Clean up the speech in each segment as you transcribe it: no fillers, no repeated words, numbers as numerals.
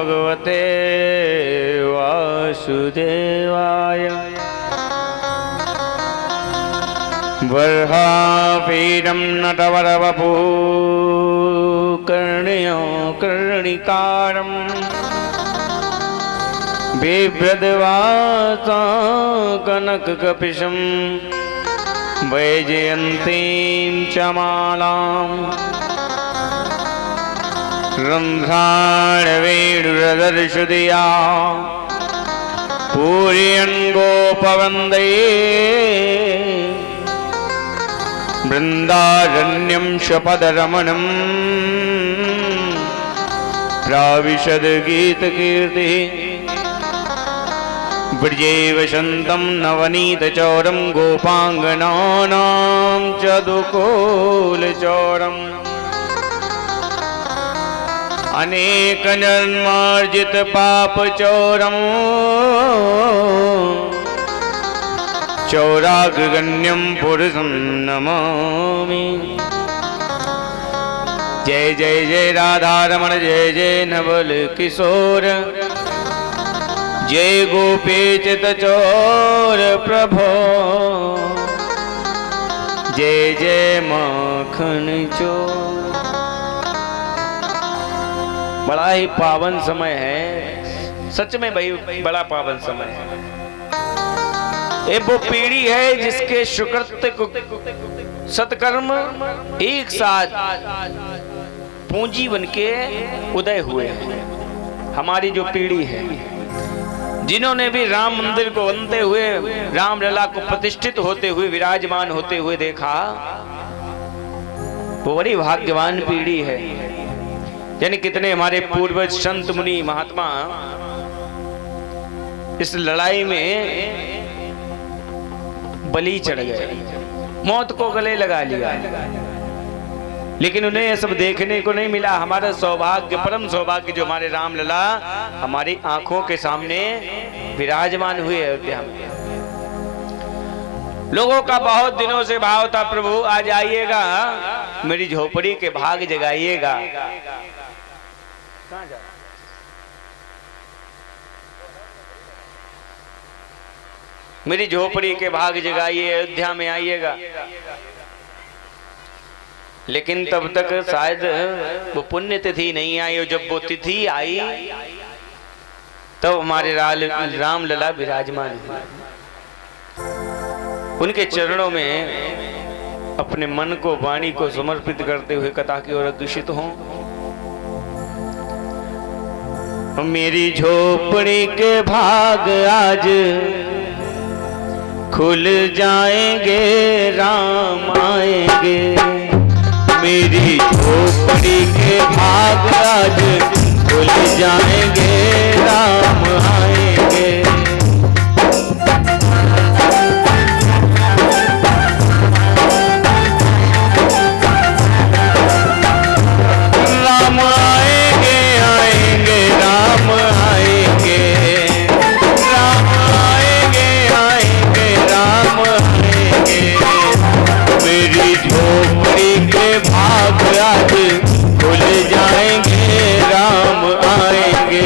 भगवते वासुदेवाय। वर्हापीडं नटवरवपु कर्ण्यो कर्णिकारम् बिभ्रद्वासा कनककपिशं वैजयन्तीं च मालाम् रन्ध्राणवेणुरदर्शुदिया पूरयन् गोपवन्दे वृन्दारण्यं स्वपदरमणं प्राविशद गीतकीर्तिः। ब्रजे वसन्तं नवनीतचौरं गोपाङ्गनानां चदुकोलचौरम् अनेकजन्मार्जित पापचौरम् चौराग्रगण्यं पुरुषं नमामि। जय जय जय राधारमण जय जय नवल किशोर जय गोपीचित चोर प्रभो जय जय माखन चोर। बड़ा ही पावन समय है, सच में भाई बड़ा पावन समय है। ये वो पीढ़ी है जिसके सुकृत्य सत्कर्म एक साथ पूंजी बनके उदय हुए हैं। हमारी जो पीढ़ी है, जिन्होंने भी राम मंदिर को बनते हुए, रामलला को प्रतिष्ठित होते हुए, विराजमान होते हुए देखा, वो बड़ी भाग्यवान पीढ़ी है। यानी कितने हमारे पूर्वज संत मुनि महात्मा इस लड़ाई में बलि चढ़ गए, मौत को गले लगा लिया, लेकिन उन्हें यह सब देखने को नहीं मिला। हमारा सौभाग्य, परम सौभाग्य, जो हमारे रामलला हमारी आंखों के सामने विराजमान हुए अयोध्या में। लोगों का बहुत दिनों से भाव था, प्रभु आज आइएगा, मेरी झोपड़ी के भाग जगाइएगा। मेरी झोपड़ी के भाग जगाइए, अयोध्या में आइएगा। लेकिन तब तक शायद वो पुण्य तिथि नहीं आई, और जब वो तिथि आई तब हमारे रामलला विराजमान हुए। उनके चरणों में अपने मन को, वाणी को समर्पित करते हुए कथा की ओर अग्रसित हों। मेरी झोपड़ी के भाग आज खुल जाएंगे, राम आएंगे। मेरी झोपड़ी के भाग आज खुल जाएंगे, राम आएंगे। राम आएंगे, आएंगे, राम आएंगे। राम आएंगे, आएंगे, राम आएंगे। मेरी झोपड़ी के भाग आज खुल जाएंगे, राम आएंगे।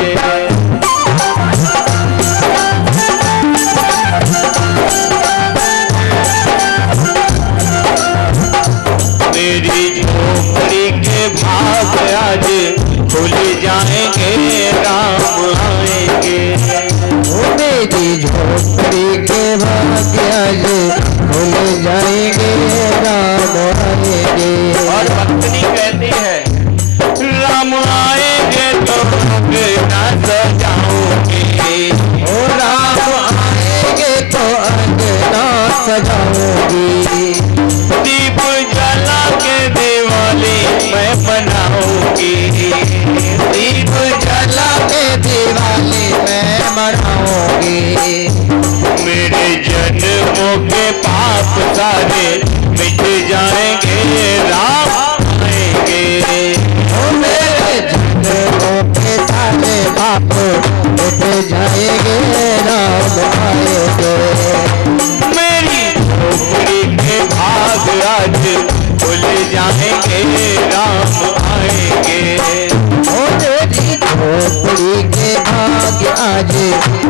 के भाग्य आज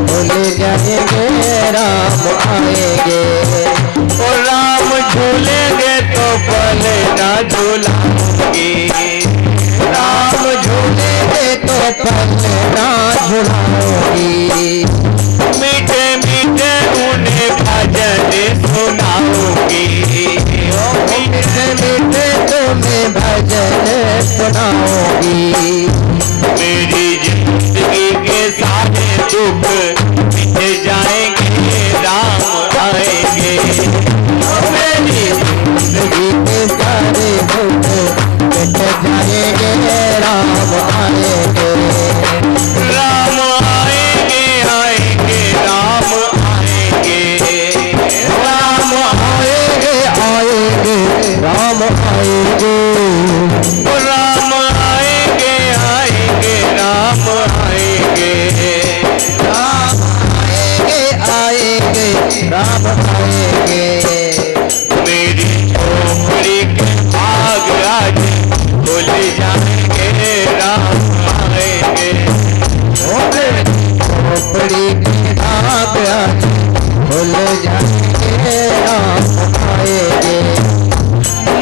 भूल जाएंगे, राम आएंगे। और राम झूलेंगे तो पले ना झूलाऊंगी, राम झूलेंगे तो पले ना झुलाऊंगी। मीठे मीठे उन्हें भजन सुनाऊंगी, मीठे मीठे तुम्हें भजन सुनाऊंगी। मेरी जिंदगी के सारे दुख मिट जाएंगे, राम आएंगे। मेरी जिंदगी के सारे दुख मिट जाएंगे, राम आएंगे। राम आएंगे आएंगे राम आएंगे, राम आएंगे आएंगे राम आएंगे। राम आएंगे आएंगे राम आएंगे। राम आएंगे आएंगे राम आएंगे। मेरी झोपड़ी के भाग आज खुल जाएंगे, राम आएंगे। झोपड़ी के भाग आज खुल जाएंगे, राम आएंगे।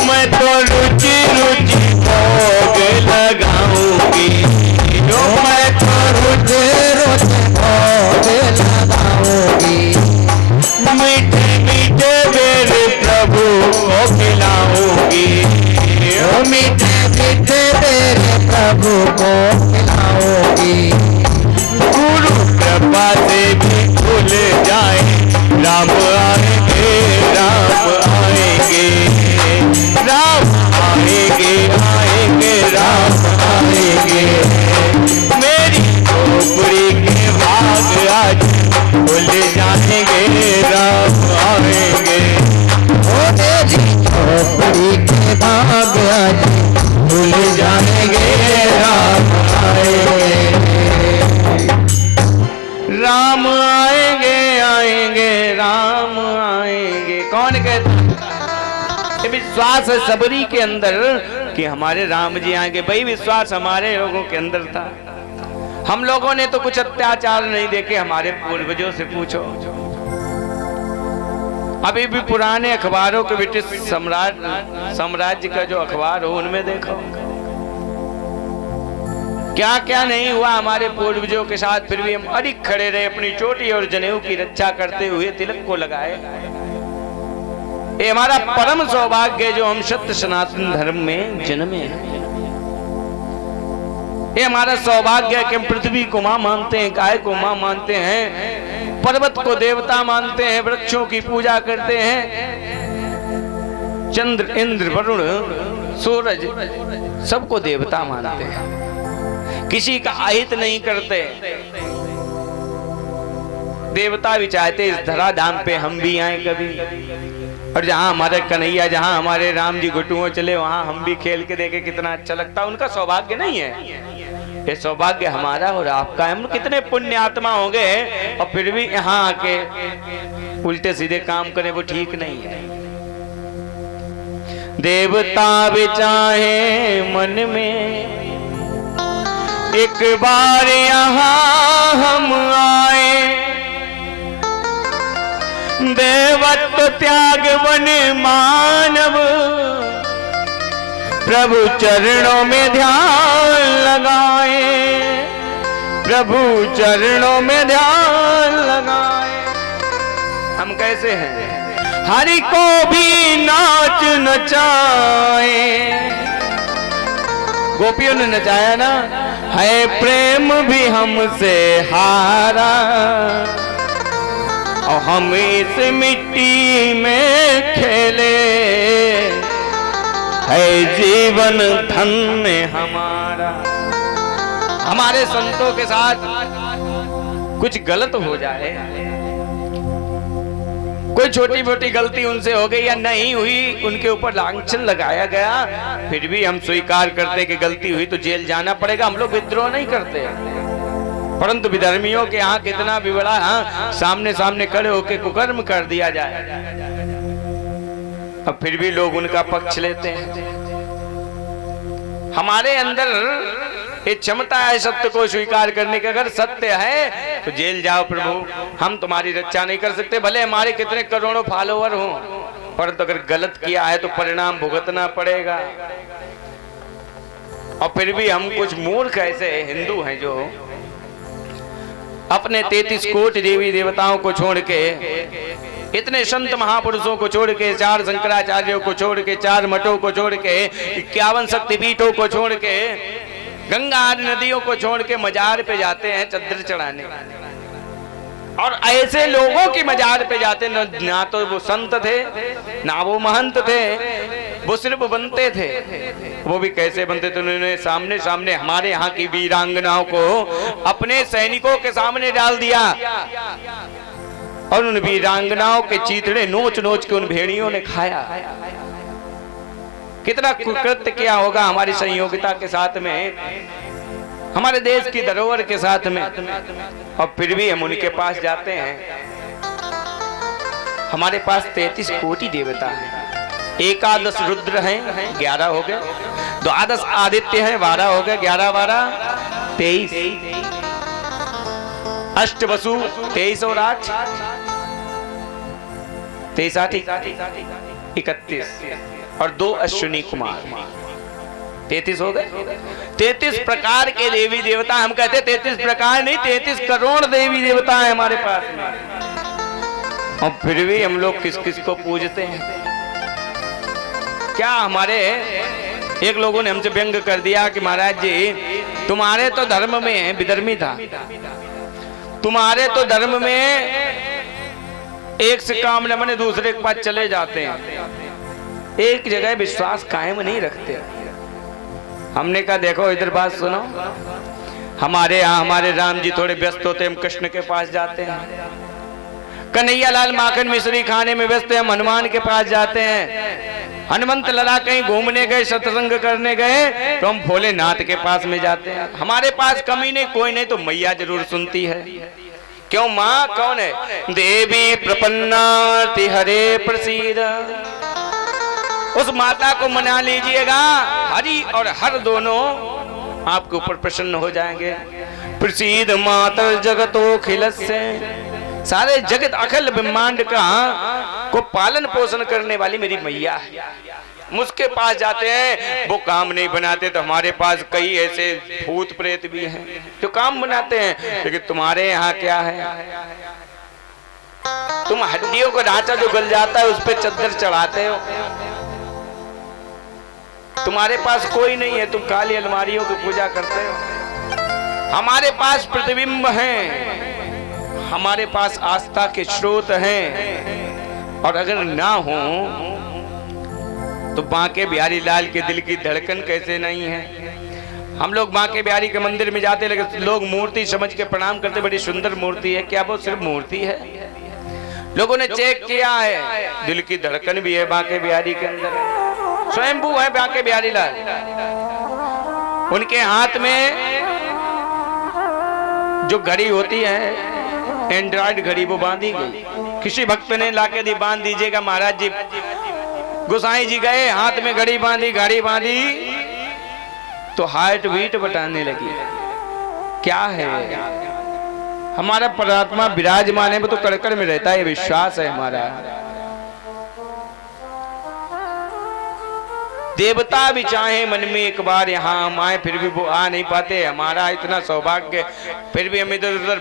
मैं तो रुचि रुचि भोग लगाऊंगी, मैं तो रोज रोज भोग लगाऊंगी। मीठे मीठे मेरे प्रभु को खिलाऊंगी, मीठे मीठे तेरे प्रभु को खिलाऊंगी। गुरु कृपा से भी भूल जाए, राम आएंगे राम आएंगे, राम आएंगे आएंगे राम आएंगे। मेरी झोपड़ी के भाग आज भूल जाएंगे, राम आएंगे। ओ तेरी झोपड़ी के भाग आज भूल जाएंगे, राम आएंगे। राम आएंगे आएंगे राम आएंगे। कौन कहता? ये विश्वास है सबरी के अंदर कि हमारे राम जी आएंगे। भाई विश्वास हमारे लोगों के अंदर था। हम लोगों ने तो कुछ अत्याचार नहीं देखे, हमारे पूर्वजों से पूछो। अभी भी पुराने अखबारों के ब्रिटिश साम्राज्य का जो अखबार हो उनमें देखो क्या क्या नहीं हुआ हमारे पूर्वजों के साथ। फिर भी हम अडिग खड़े रहे, अपनी चोटी और जनेऊ की रक्षा करते हुए तिलक को लगाए। ये हमारा परम सौभाग्य है जो हम सत्य सनातन धर्म में जन्मे हैं। ये हमारा सौभाग्य है कि हम पृथ्वी को मां मानते हैं, गाय को मां मानते हैं, पर्वत को देवता मानते हैं, वृक्षों की पूजा करते हैं, चंद्र इंद्र वरुण सूरज सबको देवता मानते हैं, किसी का अहित नहीं करते। देवता भी चाहते इस धराधाम पे हम भी आए कभी, और जहां हमारे कन्हैया, जहां हमारे राम जी घुटुओं चले, वहां हम भी खेल के देखे कितना अच्छा लगता। उनका सौभाग्य नहीं है, ये सौभाग्य हमारा और आपका है। हम कितने पुण्य आत्मा हो गए और फिर भी यहाँ आके उल्टे सीधे काम करें, वो ठीक नहीं है। देवता भी चाहे मन में एक बार यहाँ हम आए, देवत्व त्याग वन मानव, प्रभु चरणों में ध्यान लगाए, प्रभु चरणों में ध्यान लगाए। हम कैसे हैं? हरि को भी नाच नचाए। गोपियों ने नचाया ना, है प्रेम भी हमसे हारा और हम इस मिट्टी में खेले, है जीवन धन्य हमारा। हमारे संतों के साथ कुछ गलत हो जाए, कोई छोटी मोटी गलती उनसे हो गई या नहीं हुई, उनके ऊपर लांछन लगाया गया, फिर भी हम स्वीकार करते कि गलती हुई तो जेल जाना पड़ेगा। हम लोग विद्रोह नहीं करते, परंतु विधर्मियों के यहाँ कितना भी बड़ा सामने सामने खड़े होकर कुकर्म कर दिया जाए, अब फिर भी लोग उनका पक्ष लेते हैं। हमारे अंदर ये क्षमता है सत्य को स्वीकार करने की। अगर सत्य है तो जेल जाओ प्रभु, हम तुम्हारी रक्षा नहीं कर सकते, भले हमारे कितने करोड़ों फॉलोवर हों, परंतु अगर गलत किया है तो परिणाम भुगतना पड़ेगा। और फिर भी हम कुछ मूर्ख ऐसे हिंदू हैं जो अपने 33 कोटि देवी देवताओं को छोड़ के, इतने संत महापुरुषों को छोड़ के, 4 शंकराचार्यों को छोड़ के, 4 मठों को छोड़ के, 51 शक्तिपीठों को छोड़ के, गंगा आदि नदियों को छोड़ के मजार पे जाते हैं चद्दर चढ़ाने। और ऐसे लोगों की मजार पे जाते, ना तो वो संत थे ना वो महंत थे, वो सिर्फ बनते थे। वो भी कैसे बनते थे, उन्होंने सामने सामने हमारे यहाँ की वीरांगनाओं को अपने सैनिकों के सामने डाल दिया और उन वीरांगनाओं के चीथड़े नोच नोच के उन भेड़ियों ने खाया। कितना कुकृत्य किया होगा हमारी संयोगिता के साथ में, हमारे देश की धरोहर के साथ में। और फिर भी हम उनके पास जाते हैं। हमारे पास 33 कोटि देवता हैं, 11 रुद्र हैं, 11 हो गए, 12 आदित्य हैं, 12 हो गए, 11 12 23, अष्ट वसु 23 और 8 23 8 31 और 2 अश्विनी कुमार, 33 हो गए। 33 प्रकार के देवी देवता, हम कहते 33 प्रकार नहीं, 33 करोड़ देवी देवता है हमारे पास में। और फिर भी हम लोग किस किस को पूजते हैं। क्या हमारे एक लोगों ने हमसे व्यंग कर दिया कि महाराज जी तुम्हारे तो धर्म में विधर्मी था, तुम्हारे तो धर्म में एक से काम न बने दूसरे के पास चले जाते हैं, एक जगह विश्वास कायम नहीं रखते। हमने कहा देखो इधर बात सुनो, हमारे यहाँ हमारे राम जी थोड़े व्यस्त होते, हम कृष्ण के पास जाते हैं। कन्हैया लाल माखन मिश्री खाने में व्यस्त है, हम हनुमान के पास जाते हैं। हनुमंत लला कहीं घूमने गए, सत्संग करने गए, तो हम भोलेनाथ के पास में जाते हैं। हमारे पास कमी नहीं, कोई नहीं तो मैया जरूर सुनती है। क्यों माँ कौन है? देवी प्रपन्नाति हरे प्रसीद। उस माता को मना लीजिएगा, हरि और हर दोनों आपके ऊपर प्रसन्न हो जाएंगे। प्रसीद मातर जगतो खिलस्य, सारे जगत अखिल ब्रह्मांड का को पालन पोषण करने वाली मेरी मैया है। मुझके पास जाते हैं, वो काम नहीं बनाते, तो हमारे पास कई ऐसे भूत प्रेत भी हैं जो काम बनाते हैं। लेकिन तुम्हारे यहाँ क्या है? तुम हड्डियों को ढांचा जो गल जाता है उस पर चद्दर चढ़ाते हो। तुम्हारे पास कोई नहीं है, तुम काली अलमारियों की पूजा करते हो। हमारे पास प्रतिबिंब हैं, हमारे पास आस्था के स्रोत हैं। और अगर ना हो तो बांके बिहारी लाल के दिल की धड़कन कैसे नहीं है? हम लोग बांके बिहारी के मंदिर में जाते, लेकिन लोग मूर्ति समझ के प्रणाम करते, बड़ी सुंदर मूर्ति है। क्या वो सिर्फ मूर्ति है? लोगों ने चेक किया है, दिल की धड़कन भी है बांके बिहारी के अंदर, स्वयंभू है बांके बिहारी लाल। उनके हाथ में जो घड़ी होती है, एंड्रॉइड घड़ी, वो बांधी गई। किसी भक्त ने लाके दी, बांध दीजिएगा महाराज जी। गोसाई जी गए, हाथ में घड़ी बांधी, घड़ी बांधी तो हार्ट बीट बताने लगी। क्या है? हमारा परमात्मा विराजमान है, वो तो कड़कड़ में रहता है, ये विश्वास है हमारा। देवता भी चाहे मन में एक बार यहाँ हम आए, फिर भी वो आ नहीं पाते। हमारा इतना सौभाग्य, फिर भी हम इधर उधर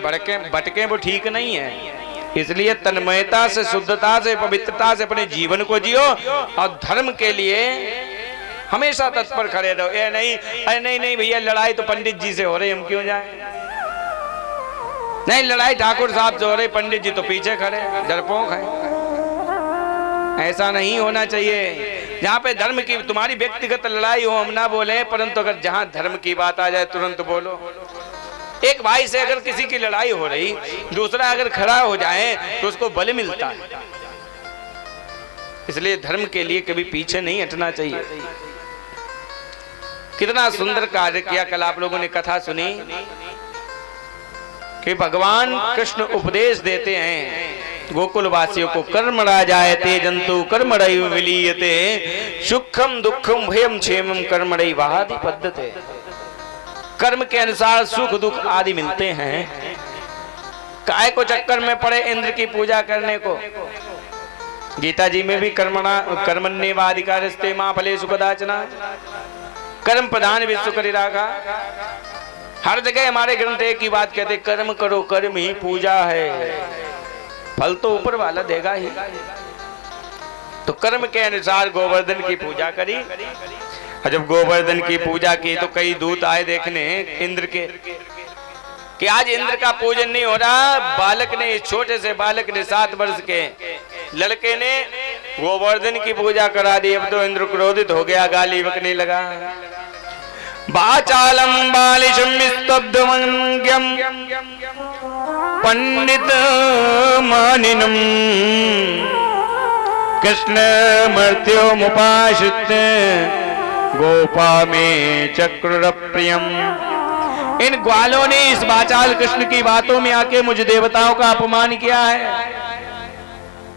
भटके, वो ठीक नहीं है। इसलिए तन्मयता से, शुद्धता से, पवित्रता से अपने जीवन को जियो और धर्म के लिए हमेशा तत्पर खड़े रहो। ये नहीं, अरे नहीं भैया लड़ाई तो पंडित जी से हो रही, हम क्यों जाएं? नहीं, लड़ाई ठाकुर साहब से हो रही, पंडित जी तो पीछे खड़े, डरपोक है। ऐसा नहीं होना चाहिए। जहाँ पे धर्म की, तुम्हारी व्यक्तिगत लड़ाई हो हम ना बोले, परंतु अगर जहाँ धर्म की बात आ जाए तुरंत बोलो। एक भाई से अगर किसी की लड़ाई हो रही, दूसरा अगर खड़ा हो जाए तो उसको बल मिलता है। इसलिए धर्म के लिए कभी पीछे नहीं हटना चाहिए। कितना सुंदर कार्य किया। कल आप लोगों ने कथा सुनी कि भगवान कृष्ण उपदेश देते हैं गोकुल वासियों को, कर्मणा जायते जंतु कर्मणैव विलीयते, सुखम दुखम भयम क्षेमम कर्मणैवाधिपद्यते। कर्म के अनुसार सुख दुख आदि मिलते हैं। काय को चक्कर में पड़े इंद्र की पूजा करने को। गीता जी में भी कर्मण्येवाधिकारस्ते मा फलेषु कदाचन, कर्म प्रधान विश्व करिरागा। हर जगह हमारे ग्रंथ एक ही बात कहते, कर्म करो, कर्म ही पूजा है, फल तो ऊपर वाला देगा ही। तो कर्म के अनुसार गोवर्धन की पूजा करी। और जब गोवर्धन की पूजा की तो कई दूत आए देखने इंद्र के कि आज इंद्र का पूजन नहीं हो रहा। बालक ने, छोटे से बालक ने, 7 वर्ष के लड़के ने गोवर्धन की पूजा करा दी। अब तो इंद्र क्रोधित हो गया, गाली बकने लगा। वाचालम बालिशम स्तब्धमंग्यम पंडित मानिनम कृष्ण मर्त्यो मुपाश्रित गोपा में चक्र प्रियम। इन ग्वालों ने इस वाचाल कृष्ण की बातों में आके मुझ देवताओं का अपमान किया है।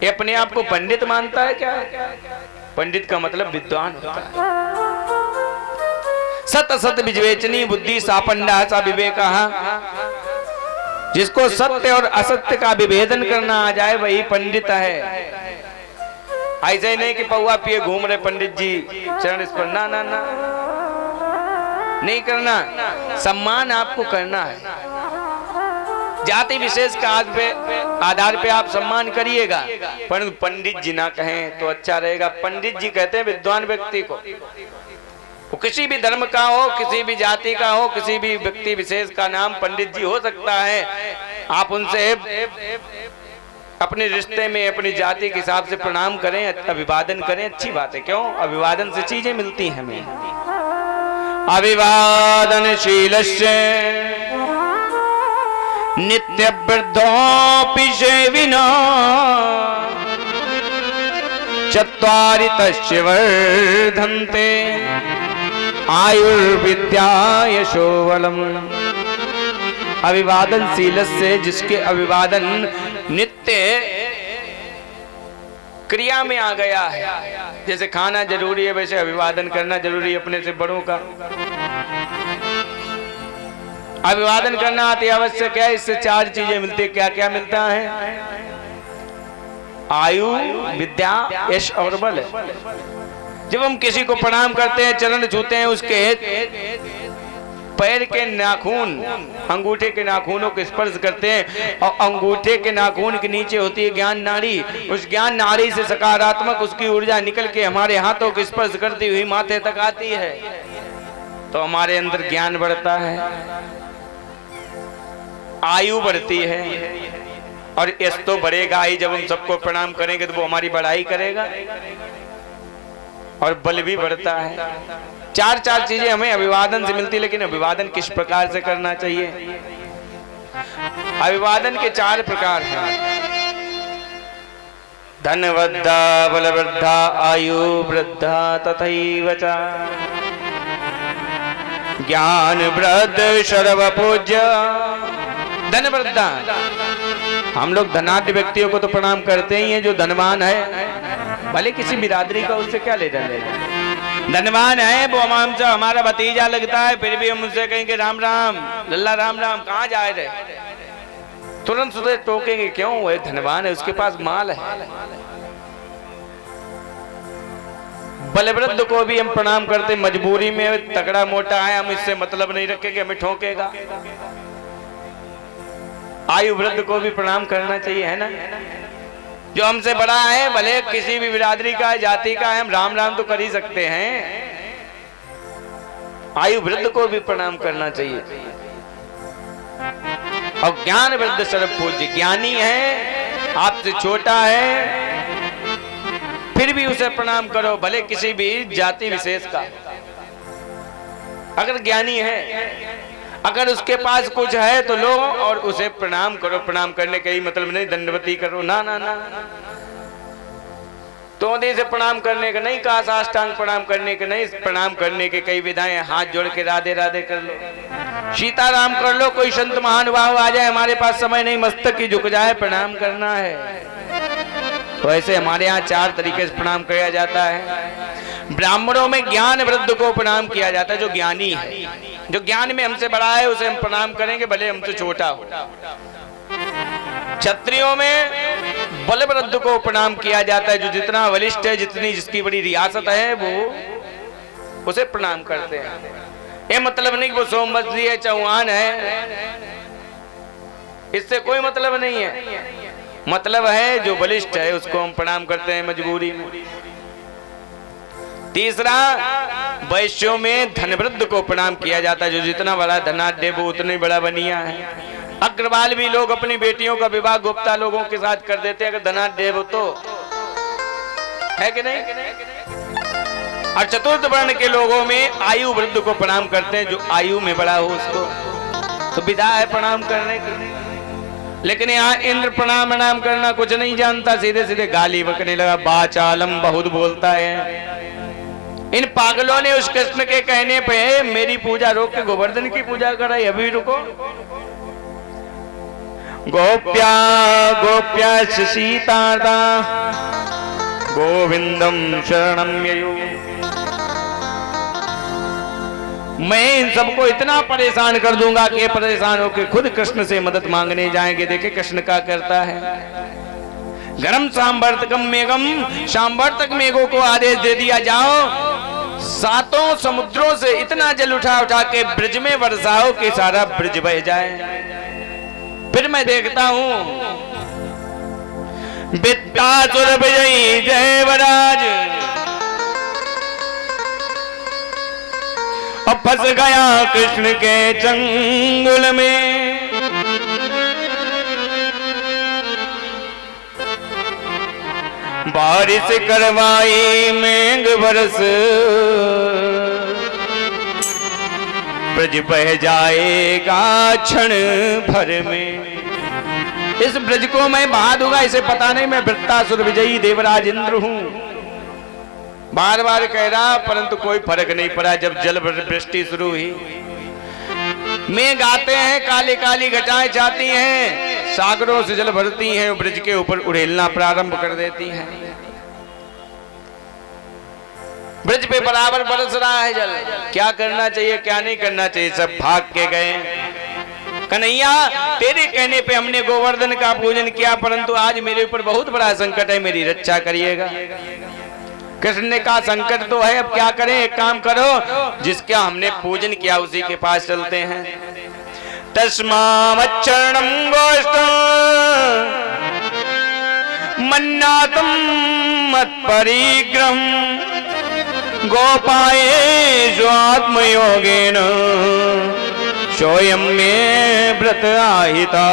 ये अपने आप को पंडित मानता है क्या? पंडित का मतलब विद्वान होता है। सत असत विवेचनी बुद्धि सापंडा सा विवेक। जिसको सत्य और असत्य का विभेदन करना आ जाए वही पंडित है। ऐसे ही नहीं कि पौआ पिए घूम रहे पंडित जी चरण स्पर्श, ना ना ना, नहीं करना। सम्मान आपको करना है। जाति विशेष का आधार पे आप सम्मान करिएगा, परंतु पंडित जी ना कहें तो अच्छा रहेगा। पंडित जी कहते हैं विद्वान व्यक्ति को। वो किसी भी धर्म का हो, किसी भी जाति का हो, किसी भी व्यक्ति विशेष का नाम पंडित जी हो सकता है। आप उनसे अपने रिश्ते में अपनी जाति के हिसाब से प्रणाम करें, अभिवादन करें, अच्छी बात है। क्यों? अभिवादन से चीजें मिलती हैं हमें। अभिवादनशीलस्य नित्य वृद्धोऽपि सेविनो चत्वारि तस्य वर्धन्ते आयुर्विद्या यशोबलम। अभिवादनशील से जिसके अभिवादन नित्य क्रिया में आ गया है। जैसे खाना जरूरी है वैसे अभिवादन करना जरूरी है अपने से बड़ों का। अभिवादन करना अति आवश्यक है। इससे 4 चीजें मिलती है। क्या क्या मिलता है? आयु, विद्या, यश और बल। जब हम किसी को प्रणाम करते हैं, चरण छूते हैं, उसके पैर के नाखून, अंगूठे के नाखूनों को स्पर्श करते हैं और अंगूठे के नाखून के नीचे होती है ज्ञान नाड़ी। उस ज्ञान नाड़ी से सकारात्मक उसकी ऊर्जा निकल के हमारे हाथों को स्पर्श करती हुई माथे तक आती है, तो हमारे अंदर ज्ञान बढ़ता है, आयु बढ़ती है और यश तो बढ़ेगा ही। जब हम सबको प्रणाम करेंगे तो वो हमारी बढ़ाई करेगा और बल भी बढ़ता है। 4 चीजें हमें अभिवादन से मिलती। लेकिन अभिवादन किस प्रकार से करना चाहिए? अभिवादन के 4 प्रकार हैं। धनवृद्धा, बलवृद्धा, आयु वृद्धा तथैव च ज्ञान वृद्ध सर्व पूज्य। धनवृद्धा, हम लोग धनाढ्य व्यक्तियों को तो प्रणाम करते ही हैं। जो धनवान है, भले किसी बिरादरी का, उससे क्या लेना देना। धनवान है वो हमसे हमारा भतीजा लगता है, फिर भी हम उनसे कहेंगे राम राम, लल्ला राम राम, कहाँ जा रहे? तुरंत सुबह टोकेंगे। क्यों? वो धनवान है, उसके पास माल है। बलवृद्ध को भी हम प्रणाम करते मजबूरी में। तगड़ा मोटा है, हम इससे मतलब नहीं रखेंगे, हमें ठोकेगा। आयु वृद्ध को भी प्रणाम करना चाहिए, है ना। जो हमसे बड़ा है, भले किसी भी बिरादरी का है, जाति का है, हम राम राम तो कर ही सकते हैं। आयु वृद्ध को भी प्रणाम करना चाहिए। और ज्ञान वृद्ध सर्व पूज्य। ज्ञानी है, आपसे छोटा है, फिर भी उसे प्रणाम करो, भले किसी भी जाति विशेष का। अगर ज्ञानी है, अगर उसके पास कुछ है तो लो और उसे प्रणाम करो। प्रणाम करने का ही मतलब नहीं दंडवती करो, ना ना ना। तोंदे से प्रणाम करने का नहीं कहा, साष्टांग प्रणाम करने का नहीं। प्रणाम करने के कई विधाएं, हाथ जोड़ के राधे राधे कर लो, सीताराम कर लो। कोई संत महानुभाव आ जाए, हमारे पास समय नहीं, मस्तक की झुक जाए, प्रणाम करना है। तो ऐसे हमारे यहाँ 4 तरीके से प्रणाम किया जाता है। ब्राह्मणों में ज्ञान वृद्ध को प्रणाम किया जाता है, जो ज्ञानी है। जो ज्ञान में हमसे बड़ा है उसे हम प्रणाम करेंगे, भले हमसे छोटा हो। क्षत्रियों में बलवृद्ध को प्रणाम किया जाता है, जो जितना वरिष्ठ है, जितनी जिसकी बड़ी रियासत है, वो उसे प्रणाम करते हैं। ये मतलब नहीं कि वो सोमवंशी है, चौहान है, इससे कोई मतलब नहीं है। मतलब है जो बलिष्ठ है उसको हम प्रणाम करते हैं मजबूरी में। तीसरा, वैश्यों में धनवृद्ध को प्रणाम किया जाता है, जो जितना बड़ा धनाढ्य वो उतना ही बड़ा बनिया है। अग्रवाल भी लोग अपनी बेटियों का विवाह गुप्ता लोगों के साथ कर देते हैं, अगर धनाढ्य हो तो, है कि नहीं? और चतुर्थ वर्ण के लोगों में आयु वृद्ध को प्रणाम करते हैं, जो आयु में बड़ा हो उसको तो विदा है प्रणाम करने की। लेकिन यहाँ इंद्र प्रणाम करना कुछ नहीं जानता, सीधे सीधे गाली बकने लगा, बाचालम बहुत बोलता है। इन पागलों ने उस कृष्ण के कहने पे मेरी पूजा रोक के गोवर्धन की पूजा कराई। अभी रुको। गोप्या गोप्या सीतार्ता गोविंदम शरणम ययु। मैं इन सबको इतना परेशान कर दूंगा कि ये परेशान होकर खुद कृष्ण से मदद मांगने जाएंगे। देखे कृष्ण क्या करता है। गरम सांवर्तकम मेघम, सांवर्तक मेघों को आदेश दे दिया, जाओ 7 समुद्रों से इतना जल उठा उठा के ब्रज में बरसाओ कि सारा ब्रज बह जाए। फिर मैं देखता हूं वित्तासुर विजयी जयवराज अब फंस गया कृष्ण के चंगुल में। बारिश करवाई मेघ बरस, ब्रज बह जाएगा क्षण भर में। इस ब्रज को मैं बहा दूंगा, इसे पता नहीं मैं वृत्तासुर विजयी देवराज इंद्र हूं। बार बार कह रहा, परंतु कोई फर्क नहीं पड़ा। जब जल वृष्टि शुरू हुई, मेघ आते हैं, काली काली घटाएं जाती हैं, सागरों से जल भरती हैं, ब्रज के ऊपर उड़ेलना प्रारंभ कर देती हैं। ब्रज पे बराबर बरस रहा है जल। क्या करना चाहिए क्या नहीं करना चाहिए, सब भाग के गए। कन्हैया तेरे कहने पे हमने गोवर्धन का पूजन किया, परंतु आज मेरे ऊपर बहुत बड़ा संकट है, मेरी रक्षा करिएगा। कृष्ण ने कहा संकट तो है, अब क्या करें, एक काम करो, जिसका हमने पूजन किया उसी के पास चलते हैं। तस्माच्चरणं गोष्ठं मन्नातुं मत्परिग्रहं गोपायेषु आत्मयोगेन सोयम में व्रत आहिता।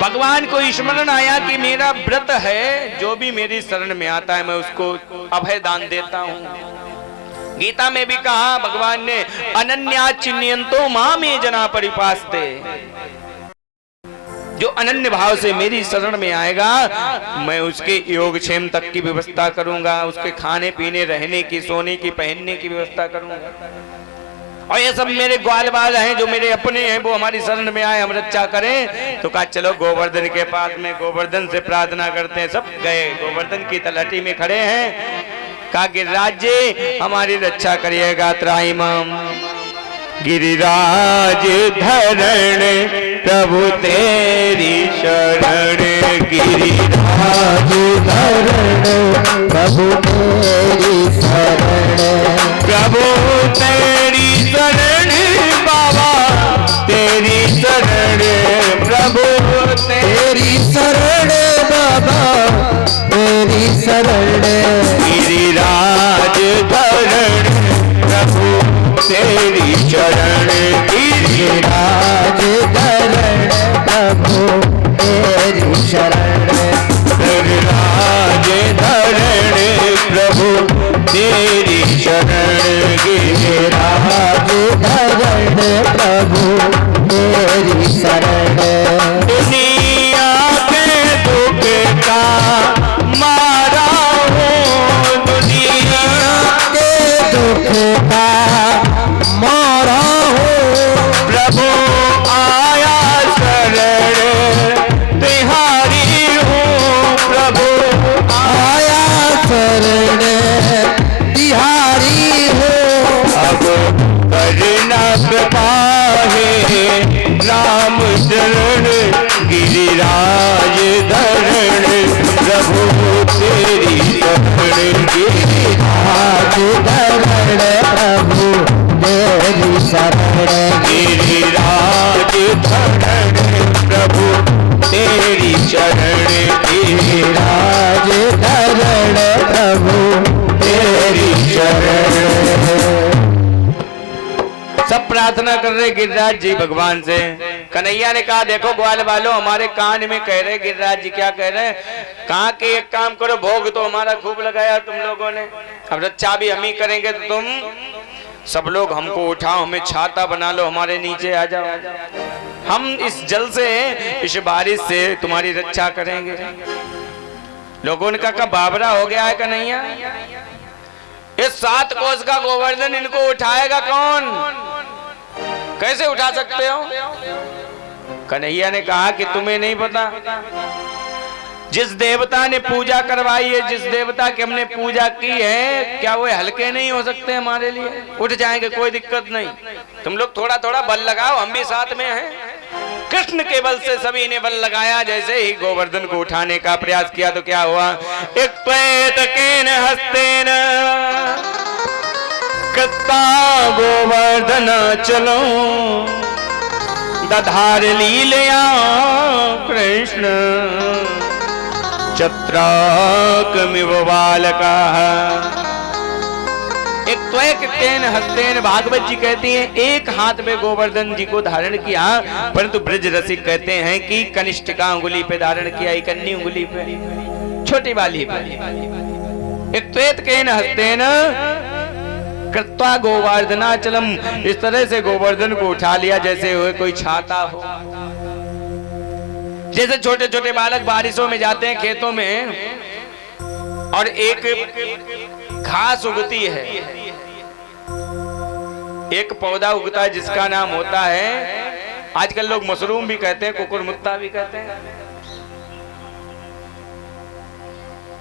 भगवान को स्मरण आया कि मेरा व्रत है, जो भी मेरी शरण में आता है मैं उसको अभय दान देता हूं। गीता में भी कहा भगवान ने, अनन्या चिन्यन्तो मां में जना परिपास्ते। जो अनन्य भाव से मेरी शरण में आएगा, मैं उसके योगक्षेम तक की व्यवस्था करूंगा, उसके खाने पीने रहने की, सोने की, पहनने की व्यवस्था करूंगा। और ये सब मेरे ग्वाल बाल हैं, जो मेरे अपने हैं, वो हमारी शरण में आए, हम रक्षा करें। तो कहा चलो गोवर्धन के पास में, गोवर्धन से प्रार्थना करते हैं। सब गए, गोवर्धन की तलहटी में खड़े हैं। कहा गिरिराज जी हमारी रक्षा करिएगा। त्राहिमाम गिरिराज धरण प्रभु तेरी शरण, गिरिराज धरण प्रभु तेरी शरण, प्रभु तेरी शरण बाबा तेरी शरण, प्रभु तेरी शरण बाबा तेरी शरण, गिरिराज धरण प्रभु तेरी शरण, गिरिराज धरण प्रभु तेरी शरण, गिरिराज धरण प्रभु तेरी शरण, गिरिराज प्रार्थना कर रहे गिरिराज जी भगवान से। कन्हैया ने कहा देखो ग्वाल वालों, हमारे कान में कह रहे गिरिराज जी, क्या कह रहे हैं, कहा कि एक काम करो, भोग तो हमारा खूब लगाया तुम लोगों ने, अब रक्षा भी हम ही करेंगे, तो तुम सब लोग हमको उठाओ, हमें छाता बना लो, हमारे नीचे आ जाओ, हम इस जल से, इस बारिश से तुम्हारी रक्षा करेंगे। लोगों ने कहा बाबरा हो गया है कन्हैया, इस 7 कोस का गोवर्धन इनको उठाएगा कौन, कैसे उठा सकते हो? कन्हैया ने कहा कि तुम्हें नहीं पता, जिस देवता ने पूजा करवाई है, जिस देवता की हमने पूजा की है, क्या वो हल्के नहीं हो सकते हमारे लिए? उठ जाएंगे, कोई दिक्कत नहीं, तुम लोग थोड़ा थोड़ा बल लगाओ, हम भी साथ में हैं। कृष्ण के बल से सभी ने बल लगाया, जैसे ही गोवर्धन को उठाने का प्रयास किया तो क्या हुआ, एक त्वैतकेन हस्तेन कृत्वा गोवर्धन चलो दधार लीलया कृष्ण चत्राकमिव बालकाः। एक त्वैतकेन हस्तेन, भागवत जी कहती हैं एक हाथ में गोवर्धन जी को धारण किया, परंतु ब्रज रसिक कहते हैं कि कनिष्ठिका उंगली पे धारण किया, एक अन्य उंगली पे, छोटी वाली पे। एक त्वैतकेन हस्तेन कृत्वा गोवर्धनाचलम, इस तरह से गोवर्धन को उठा लिया जैसे हुए कोई छाता हो। जैसे छोटे छोटे बालक बारिशों में जाते हैं खेतों में, और एक घास उगती है, एक पौधा उगता है जिसका नाम होता है, आजकल लोग मशरूम भी कहते हैं, कुकुरमुत्ता भी कहते हैं,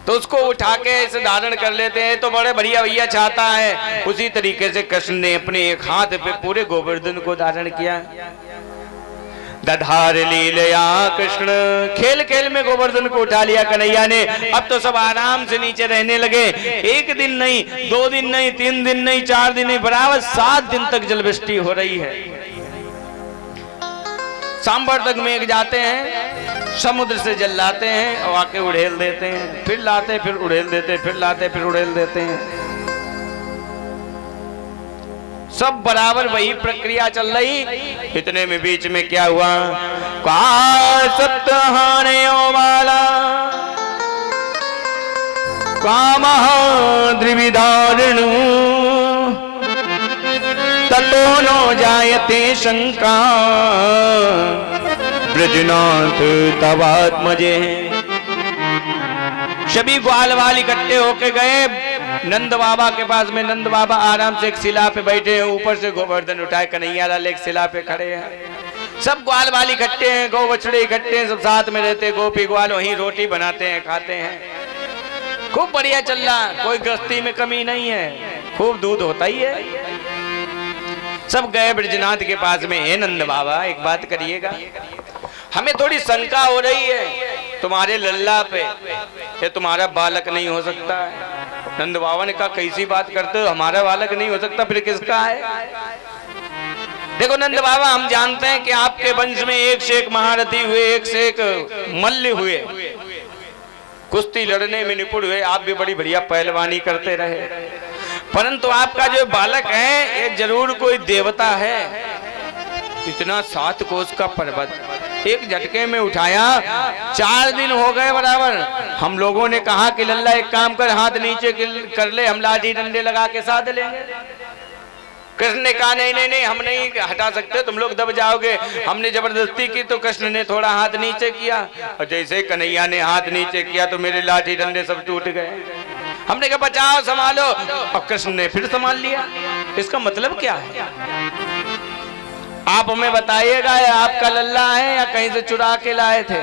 तो उसको उठा के इसे धारण कर लेते हैं, तो बड़े बढ़िया भैया छाता है। उसी तरीके से कृष्ण ने अपने एक हाथ पे पूरे गोवर्धन को धारण किया। दधार लीलया कृष्ण, खेल खेल में गोवर्धन को उठा लिया कन्हैया ने। अब तो सब आराम से नीचे रहने लगे। एक दिन नहीं, 2 दिन नहीं, 3 दिन नहीं, 4 दिन नहीं, बराबर 7 दिन तक जलवृष्टि हो रही है। सांबर तक मेघ जाते हैं, समुद्र से जल लाते हैं और आके उड़ेल देते हैं, फिर लाते फिर उड़ेल देते, फिर लाते फिर उड़ेल देते हैं। सब बराबर वही प्रक्रिया चल रही। इतने में बीच में क्या हुआ, सप्तहाने वाला कामः द्विविधारिणु ततो नो जायते शंका ब्रजनाथ तवात्मजे। सभी ग्वाल वाल इकट्ठे होके गए नंद बाबा के पास में। नंद बाबा आराम से एक शिला पे बैठे हैं, ऊपर से गोवर्धन उठाए कन्हैया लाल एक शिला पे खड़े हैं। सब ग्वाल वाल इकट्ठे हैं, गौ बछड़े इकट्ठे हैं, सब साथ में रहते हैं। गोपी ग्वाल वहीं रोटी बनाते हैं, खाते हैं, खूब बढ़िया चल रहा, कोई गृहस्थी में कमी नहीं है, खूब दूध होता ही है। सब गए ब्रजनाथ के पास में, हे नंद बाबा एक बात करिएगा, हमें थोड़ी शंका हो रही है तुम्हारे लल्ला पे, ये तुम्हारा बालक नहीं हो सकता है। नंद बाबा ने कहा कैसी बात करते हो, हमारा बालक नहीं हो सकता, फिर किसका है? देखो नंद बाबा, हम जानते हैं कि आपके वंश में एक से एक महारथी हुए, एक से एक मल्ल हुए, कुश्ती लड़ने में निपुण हुए, आप भी बड़ी बढ़िया पहलवानी करते रहे, परंतु आपका जो बालक है ये जरूर कोई देवता है। इतना 7 कोस का पर्वत एक झटके में उठाया, 4 दिन हो गए बराबर। हम लोगों ने कहा कि लल्ला एक काम कर, हाथ नीचे कर ले, हम लाठी डंडे लगा के साध लेंगे। कृष्ण ने कहा नहीं नहीं नहीं, हम नहीं हटा सकते, तुम लोग दब जाओगे। हमने जबरदस्ती की तो कृष्ण ने थोड़ा हाथ नीचे किया, और जैसे कन्हैया ने हाथ नीचे किया तो मेरे लाठी डंडे सब टूट गए। हमने कहा बचाओ संभालो, और कृष्ण ने फिर संभाल लिया। इसका मतलब क्या है? आप हमें बताइएगा, आपका लल्ला है या कहीं से चुरा के लाए थे?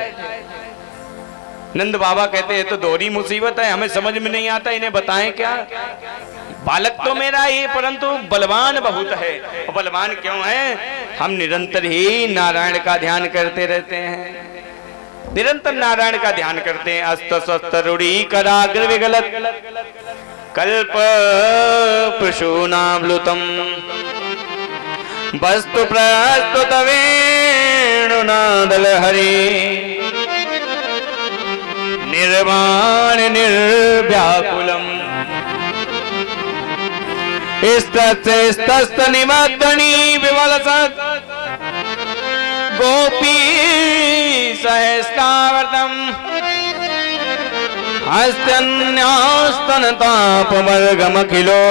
नंद बाबा कहते हैं तो दोहरी मुसीबत है, हमें समझ में नहीं आता, इन्हें बताएं क्या? बालक तो मेरा ही, परंतु बलवान बहुत है। और बलवान क्यों है? हम निरंतर ही नारायण का ध्यान करते रहते हैं, निरंतर नारायण का ध्यान करते हैं। अस्त स्वस्थ रूढ़ी कराग्र विगलत कल्प पशूनामृतम वस्तु प्रस्तुत वेणुनादल हरि निर्वाण निर्व्याकुलम स्तस्तनिमग्धनी विवलसत् गोपी सहस्तावर्तम् हस्तन्यास्तनतापवर्गमखिलो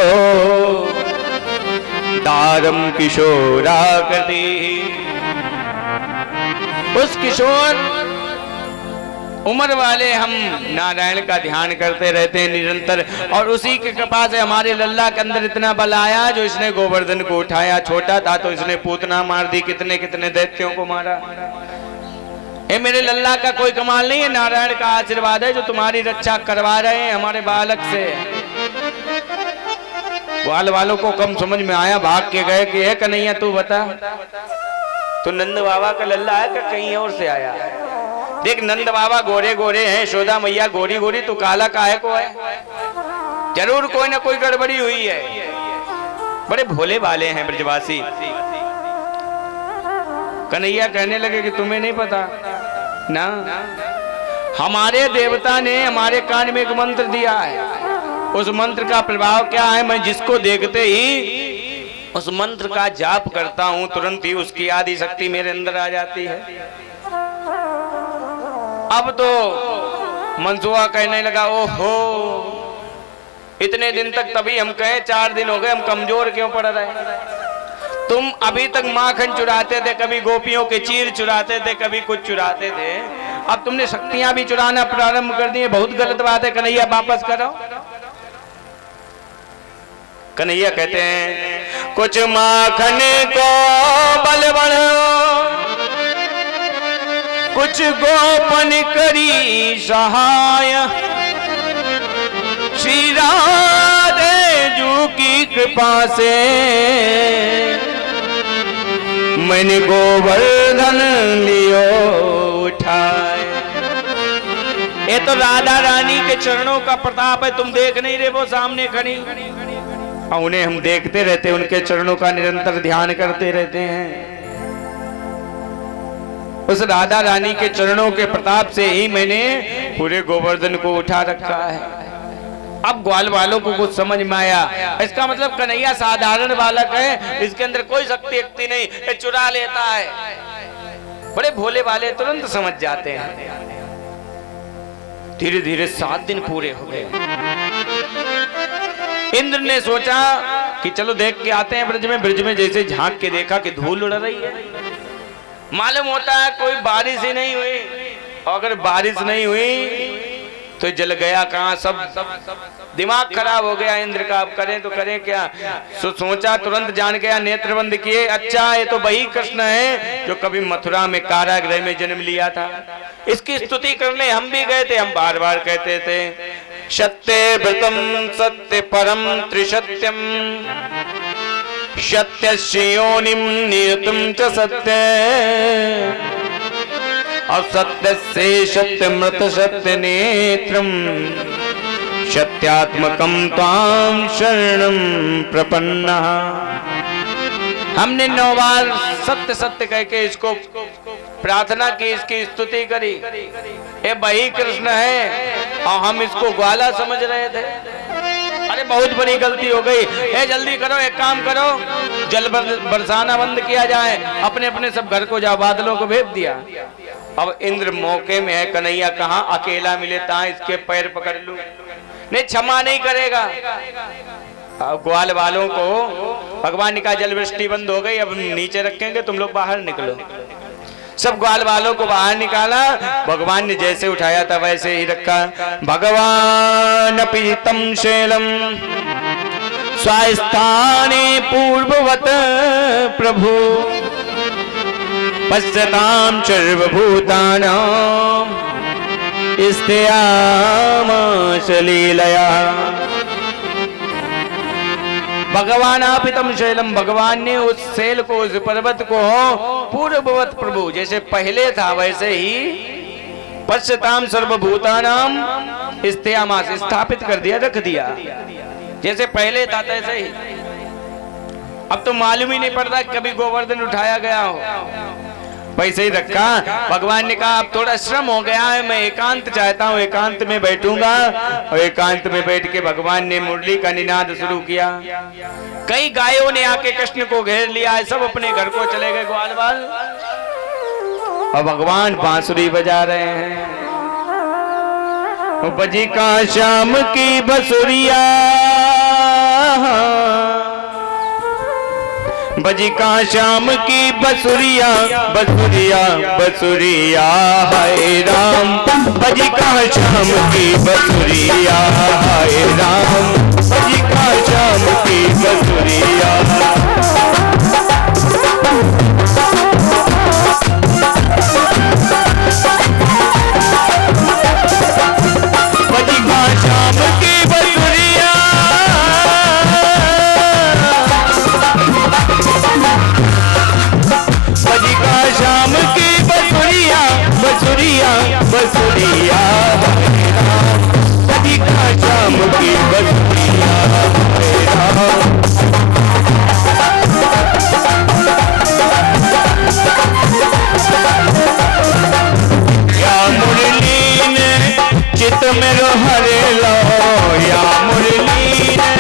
दारम किशोराकृति। उस किशोर उम्र वाले हम नारायण का ध्यान करते रहते हैं निरंतर, और उसी की कृपा से हमारे लल्ला के अंदर इतना बल आया जो इसने गोवर्धन को उठाया। छोटा था तो इसने पूतना मार दी, कितने कितने दैत्यों को मारा। ये मेरे लल्ला का कोई कमाल नहीं है, नारायण का आशीर्वाद है जो तुम्हारी रक्षा करवा रहे हैं हमारे बालक से। ग्वाल वालों को कम समझ में आया, भाग के गए कि है कन्हैया तू बता, तो नंद बाबा का लल्ला है कि कहीं और से आया है? देख नंद बाबा गोरे गोरे हैं, यशोदा मैया गोरी गोरी, तू काला काहे को है? जरूर कोई ना कोई गड़बड़ी हुई है। बड़े भोले वाले हैं ब्रजवासी। कन्हैया कहने लगे कि तुम्हें नहीं पता ना, हमारे देवता ने हमारे कान में एक मंत्र दिया है। उस मंत्र का प्रभाव क्या है, मैं जिसको देखते ही उस मंत्र का जाप करता हूं, तुरंत ही उसकी आदि शक्ति मेरे अंदर आ जाती है। अब तो मनसुआ कहने लगा, ओहो इतने दिन तक तभी हम कहे 4 दिन हो गए, हम कमजोर क्यों पड़ रहे? तुम अभी तक माखन चुराते थे, कभी गोपियों के चीर चुराते थे, कभी कुछ चुराते थे, अब तुमने शक्तियां भी चुराना प्रारंभ कर दी। बहुत गलत बात है, कन्हैया वापस करो। कन्हैया कहते हैं कुछ माखन को बल बढ़ो, कुछ गोपन करी सहाय, श्री राधे जू की कृपा से मैंने गोवर्धन लियो उठाए। ये तो राधा रानी के चरणों का प्रताप है, तुम देख नहीं रहे वो सामने खड़ी, और उन्हें हम देखते रहते हैं, उनके चरणों का निरंतर ध्यान करते रहते हैं। उस राधा रानी के चरणों के प्रताप से ही मैंने पूरे गोवर्धन को उठा रखा है। अब ग्वाल वालों को कुछ समझ में आया, इसका मतलब कन्हैया साधारण बालक है, इसके अंदर कोई शक्ति नहीं, ये चुरा लेता है। बड़े भोले वाले तुरंत समझ जाते हैं। धीरे धीरे 7 दिन पूरे हो गए। इंद्र ने सोचा कि चलो देख के आते हैं ब्रज में। ब्रज में जैसे झांक के देखा कि धूल उड़ रही है, मालूम होता है कोई बारिश ही नहीं हुई, और अगर बारिश नहीं हुई तो जल गया कहां सब। दिमाग खराब हो गया इंद्र का, अब करें तो करें क्या? सोचा, तुरंत जान गया, नेत्र बंद किए, अच्छा ये तो वही कृष्ण है जो कभी मथुरा में कारागृह में जन्म लिया था। इसकी स्तुति करने हम भी गए थे। हम बार बार कहते थे सत्य व्रतम सत्य परम त्रिसत्यम, सत्यस्य योनिम नियतम च सत्य, और सत्य से सत्यमृत सत्य नेत्रम, सत्यात्मकम ताम शरणम प्रपन्नः। हमने 9 बार सत्य सत्य कह के इसको प्रार्थना की, इसकी स्तुति करी। ये वही कृष्ण है और हम इसको ग्वाला समझ रहे थे। अरे बहुत बड़ी गलती हो गई। ए जल्दी करो, एक काम करो, जल बरसाना बंद किया जाए। अपने अपने सब घर को जाओ, बादलों को भेज दिया। अब इंद्र मौके में है, कन्हैया कहाँ अकेला मिले ता इसके पैर पकड़ लूं, नहीं क्षमा नहीं करेगा। अब ग्वाल वालों को भगवान का जल वृष्टि बंद हो गई, अब नीचे रखेंगे, तुम लोग बाहर निकलो। सब ग्वाल वालों को बाहर निकाला। भगवान ने जैसे उठाया था वैसे ही रखा। भगवान पीतम शैलम स्वास्थाने पूर्ववत प्रभु, पश्यताम सर्वभूतानां स्थियामशलीलया। भगवान आपितम शैलम, भगवान ने उस शैल को, उस पर्वत को पूर्ववत प्रभु, जैसे पहले था वैसे ही पश्यताम सर्वभूतानाम स्थियामास, स्थापित कर दिया, रख दिया। जैसे पहले था तैसे ही। अब तो मालूम ही नहीं पड़ता कभी गोवर्धन उठाया गया हो। वैसे ही रखा। भगवान ने कहा अब थोड़ा श्रम हो गया है, मैं एकांत चाहता हूँ, एकांत में बैठूंगा। और एकांत में बैठ के भगवान ने मुरली का निनाद शुरू किया। कई गायों ने आके कृष्ण को घेर लिया है, सब अपने घर को चले गए ग्वाल बाल। और भगवान बांसुरी बजा रहे हैं। बजी का श्याम की बसुरिया, बजी का श्याम की बसुरिया, बसुरिया बसुरिया हाय राम। बजी का श्याम की बसुरिया हाय राम। बजी का श्याम की बसुरिया। बजी का श्याम की बसुरिया, बजी का श्याम की बसुरिया, बसुरिया बसुरिया बजी का श्याम की बसुरिया। या मुरली ने चित मेरो हरे लो, या मुरली ने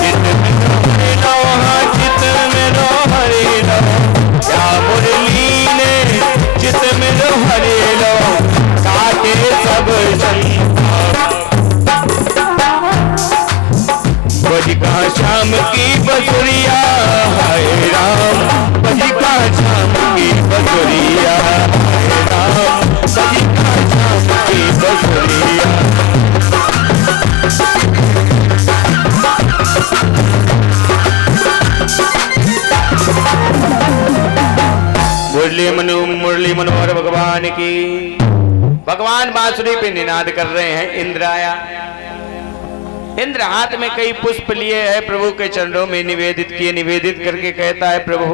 चित मेरो हरे लो, हाँ चित मेरो हरे लो। या मुरली ने चित मेरो हरे लो, काटे सब बजी का श्याम की बसुरिया हाय राम। बजी का श्याम की बसुरिया हाय राम। बजी का श्याम की बसुरिया। मुरली मनोहर भगवान की। भगवान बांसुरी पे निनाद कर रहे हैं। इंद्र आया। इंद्र हाथ में कई पुष्प लिए है, प्रभु के चरणों में निवेदित किए। निवेदित करके कहता है प्रभु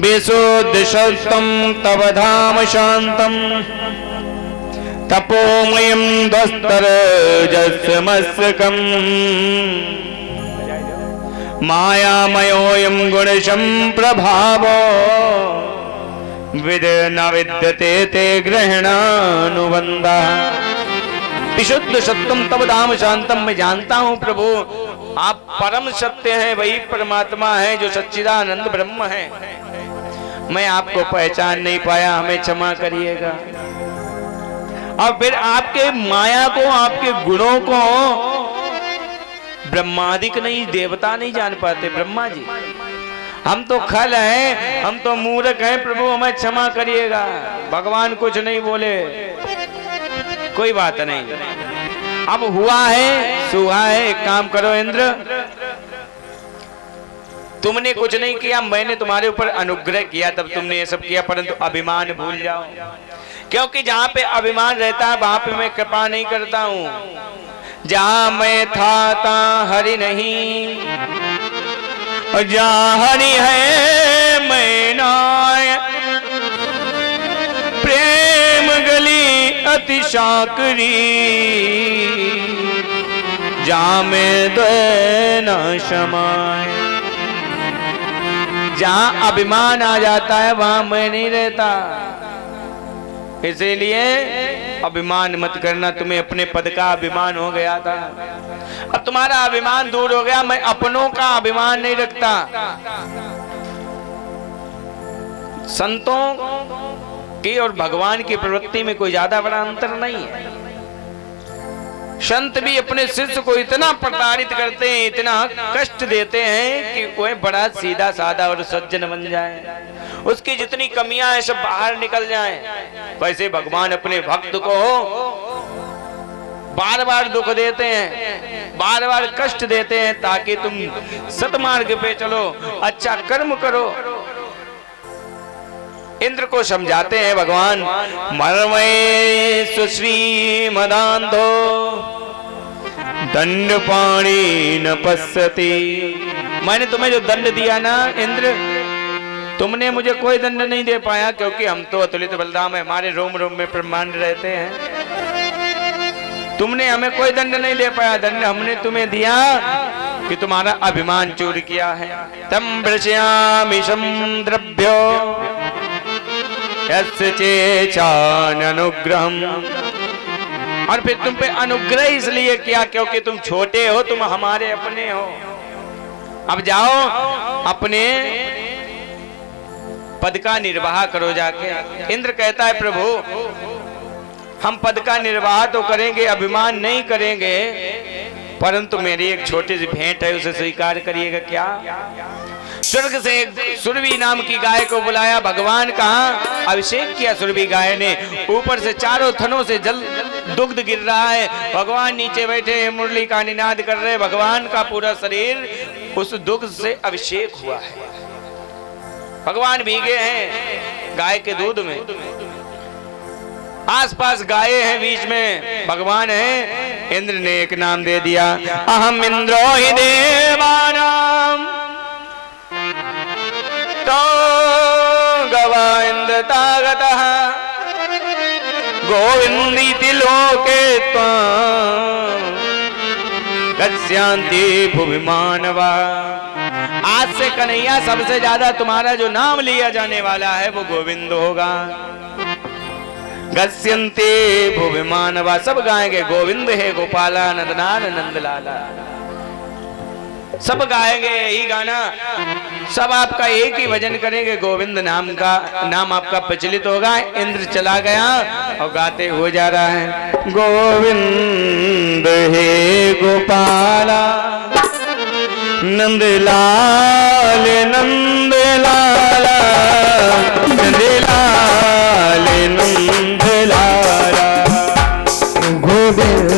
विशुद्धशक्तम तव धाम शांतम तपोमयम दस्तरजस्मस्कम मायामयोऽयं गुणशं प्रभावो विद न विद्यते ते ग्रहणानुबंधा। विशुद्ध सत्यम तब धाम शांतम। मैं जानता हूं प्रभु आप परम सत्य हैं, वही परमात्मा है जो सच्चिदानंद ब्रह्म है। मैं आपको पहचान नहीं पाया, हमें क्षमा करिएगा। और फिर आपके माया को, आपके गुणों को ब्रह्मादिक नहीं, देवता नहीं जान पाते। ब्रह्मा जी हम तो खल हैं, हम तो मूर्ख हैं, प्रभु हमें क्षमा करिएगा। भगवान कुछ नहीं बोले, कोई बात नहीं, अब हुआ है सुहा है। एक काम करो इंद्र, तुमने कुछ नहीं किया, मैंने तुम्हारे ऊपर अनुग्रह किया तब तुमने ये सब किया, परंतु अभिमान भूल जाओ। क्योंकि जहां पे अभिमान रहता है वहां पे मैं कृपा नहीं करता हूं। जहां मैं था ता हरि नहीं, और जहां हरि है मैं नाय। प्रेम गली अति शाकरी, जहां में दया न क्षमाए। जहां अभिमान आ जाता है वहां मैं नहीं रहता। इसीलिए अभिमान मत करना। तुम्हें अपने पद का अभिमान हो गया था, अब तुम्हारा अभिमान दूर हो गया। मैं अपनों का अभिमान नहीं रखता। संतों की और भगवान की प्रवृत्ति में कोई ज्यादा बड़ा अंतर नहीं है। संत भी अपने शिष्य को इतना प्रताड़ित करते हैं, इतना कष्ट देते हैं कि वह बड़ा सीधा साधा और सज्जन बन जाए, उसकी जितनी कमियां हैं सब बाहर निकल जाएं। वैसे भगवान अपने भक्त को बार बार दुख देते हैं, बार बार कष्ट देते हैं, ताकि तुम सतमार्ग पे चलो, अच्छा कर्म करो। इंद्र को समझाते हैं भगवान, मरमय सुश्री मदांधो दंड पाणी न पश्यति। मैंने तुम्हें जो दंड दिया ना इंद्र, तुमने मुझे कोई दंड नहीं दे पाया, क्योंकि हम तो अतुलित बलराम है, हमारे रोम रोम में ब्रह्मांड रहते हैं। तुमने हमें कोई दंड नहीं दे पाया। दंड हमने तुम्हें दिया कि तुम्हारा अभिमान चूर किया है। तम वृष्यामि द्रव्यो यस्य चेचान अनुग्रहम्, और फिर तुम पे अनुग्रह इसलिए किया क्योंकि तुम छोटे हो, तुम हमारे अपने हो। अब जाओ अपने पद का निर्वाह करो जाके। इंद्र कहता है प्रभु हम पद का निर्वाह तो करेंगे, अभिमान नहीं करेंगे, परंतु मेरी एक छोटी सी भेंट है, उसे स्वीकार करिएगा क्या? स्वर्ग से एक सुरभि नाम की गाय को बुलाया। भगवान कहाँ अभिषेक किया सुरभि गाय ने, ऊपर से चारों थनों से जल दुग्ध गिर रहा है। भगवान नीचे बैठे मुरली का निनाद कर रहे। भगवान का पूरा शरीर उस दुग्ध से अभिषेक हुआ है। भगवान भीगे हैं गाय के दूध में, आसपास गायें हैं, बीच में भगवान है। इंद्र ने एक नाम दे दिया, अहम इंद्रो हि देवानाम तो गवा इंद्र तागतः गोविंदीति लोके त्वां गच्छन्ति भुवि मानवा। आज से कन्हैया सबसे ज्यादा तुम्हारा जो नाम लिया जाने वाला है वो गोविंद होगा। गस्यन्ते भुवि मानवा, सब गाएंगे गोविंद है गोपाला नंदनान नंदलाला, सब गाएंगे यही गाना, सब आपका एक ही भजन करेंगे, गोविंद नाम का नाम आपका प्रचलित होगा। इंद्र चला गया और गाते हो जा रहा है, गोविंद हे गोपाला नंदलाल नंदलाला नंदलाल नंदलाला, गोविंद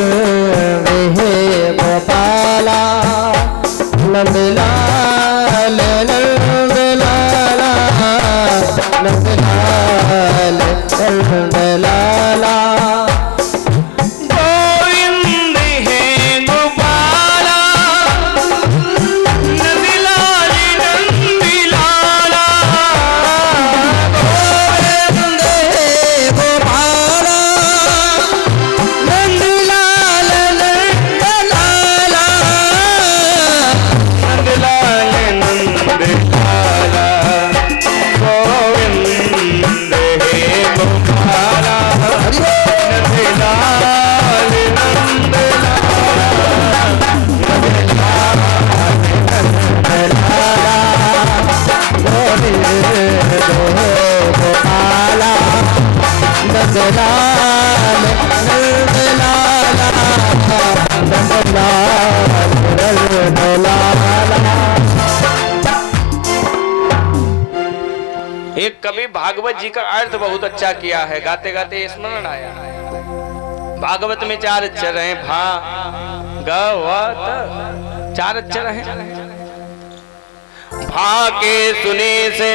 हे गोपाला नंदलाल नंदलाला नंदलाल नंदलाला, गोविंद हे गोपाला नंदलाल नंदलाला, गोविंद हे गोपाला नंदलाल नंदलाला, नंदलाल नंदलाला, गोविंद हे गोपाला नंदलाल गोपाला नंदलाल नंदलाला नंदलाल नंदलाला। एक कवि भागवत जी का अर्थ बहुत अच्छा किया है, गाते गाते स्मरण आया। भागवत में 4 अक्षर हैं, भागवत 4 अक्षर हैं। भा के सुने से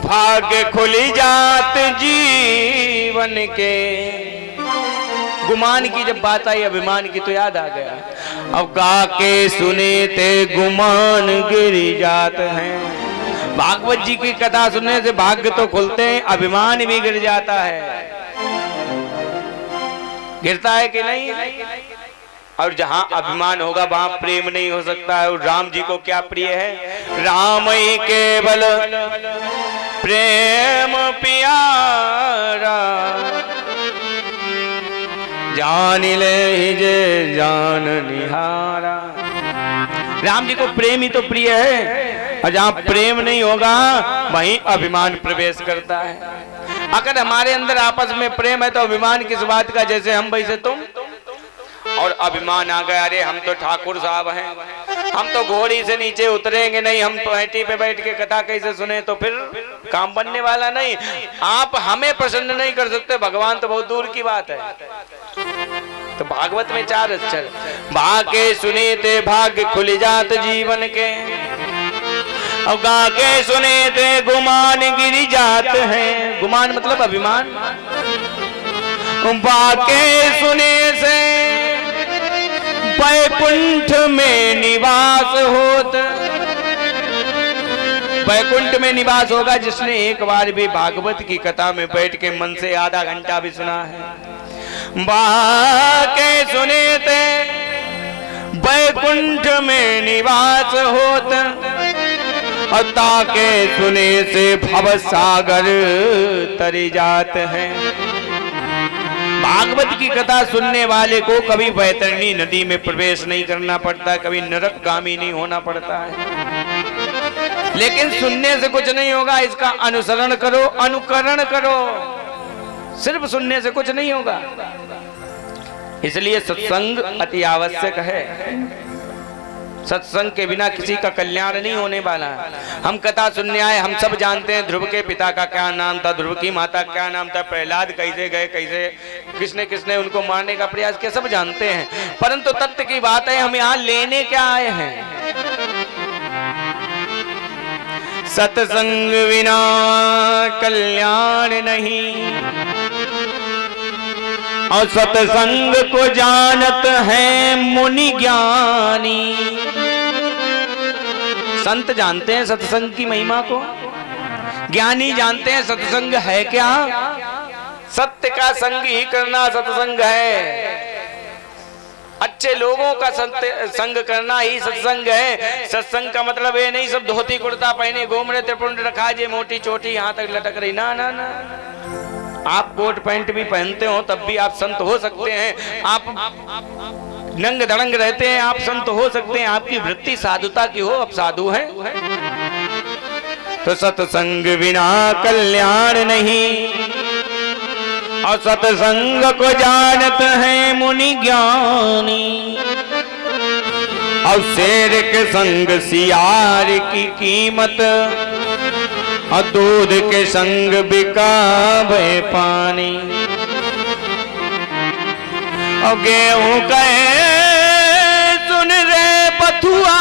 भाग्य खुली जात जीवन के, गुमान की जब बात आई अभिमान की तो याद आ गया। अब गा के सुने ते गुमान गिर जात हैं। भागवत जी की कथा सुनने से भाग्य तो खुलते हैं, अभिमान भी गिर जाता है। गिरता है कि नहीं? और जहां अभिमान होगा वहां प्रेम नहीं हो सकता है। और राम जी को क्या प्रिय है? राम ही केवल प्रेम प्यारा, जान ले जे जान निहारा। राम जी को प्रेम ही तो प्रिय है, और जहां प्रेम नहीं होगा वहीं अभिमान प्रवेश करता है। अगर हमारे अंदर आपस में प्रेम है तो अभिमान किस बात का? जैसे हम वैसे तुम, और अभिमान आ गया, अरे हम तो ठाकुर साहब हैं, हम तो घोड़ी से नीचे उतरेंगे नहीं, हम तो हट्टी पे बैठ के कथा कैसे सुने, तो फिर काम बनने वाला नहीं। आप हमें प्रसन्न नहीं कर सकते, भगवान तो बहुत दूर की बात है। तो भागवत में 4 अक्षर, भागे सुने ते भाग्य खुल जात जीवन के, अब गा के सुने थे गुमान गिर जात हैं। गुमान मतलब अभिमान। बाके सुने से वैकुंठ में निवास होता, वैकुंठ में निवास होगा जिसने एक बार भी भागवत की कथा में बैठ के मन से आधा घंटा भी सुना है। बाके सुने थे वैकुंठ में निवास होत, और ताके सुने से भव सागर तरी जात हैं। भागवत की कथा सुनने वाले को कभी वैतरणी नदी में प्रवेश नहीं करना पड़ता, कभी नरकगामी नहीं होना पड़ता है। लेकिन सुनने से कुछ नहीं होगा, इसका अनुसरण करो, अनुकरण करो। सिर्फ सुनने से कुछ नहीं होगा, इसलिए सत्संग अति आवश्यक है। सत्संग के बिना किसी का कल्याण नहीं होने वाला है। हम कथा सुनने आए, हम सब जानते हैं ध्रुव के पिता का क्या नाम था, ध्रुव की माता क्या नाम था, प्रहलाद कैसे गए, कैसे किसने किसने उनको मारने का प्रयास किया, सब जानते हैं। परंतु तत्व की बात है, हम यहाँ लेने क्या आए हैं? सत्संग बिना कल्याण नहीं, और सत्संग को जानत है मुनि ज्ञानी। संत जानते हैं सत्संग की महिमा को, ज्ञानी जानते हैं सत्संग है क्या। सत्य का संग ही करना सत्संग है, अच्छे लोगों का संग करना ही सत्संग है। सत्संग का मतलब ये नहीं सब धोती कुर्ता पहने घूम रहे, त्रिपुंड रखा जे मोटी चोटी यहाँ तक लटक रही, ना ना ना। आप कोट पैंट भी पहनते हो तब भी आप संत हो सकते हैं। आप नंग धड़ंग रहते हैं, आप संत हो सकते हैं। आपकी वृत्ति साधुता की हो, आप साधु हैं। तो सत्संग बिना कल्याण नहीं, और सत्संग को जानत है मुनि ज्ञानी। और शेर के संग सियार की कीमत, और दूध के संग बिकावे पानी। और गेहूं कहे सुन रे बथुआ,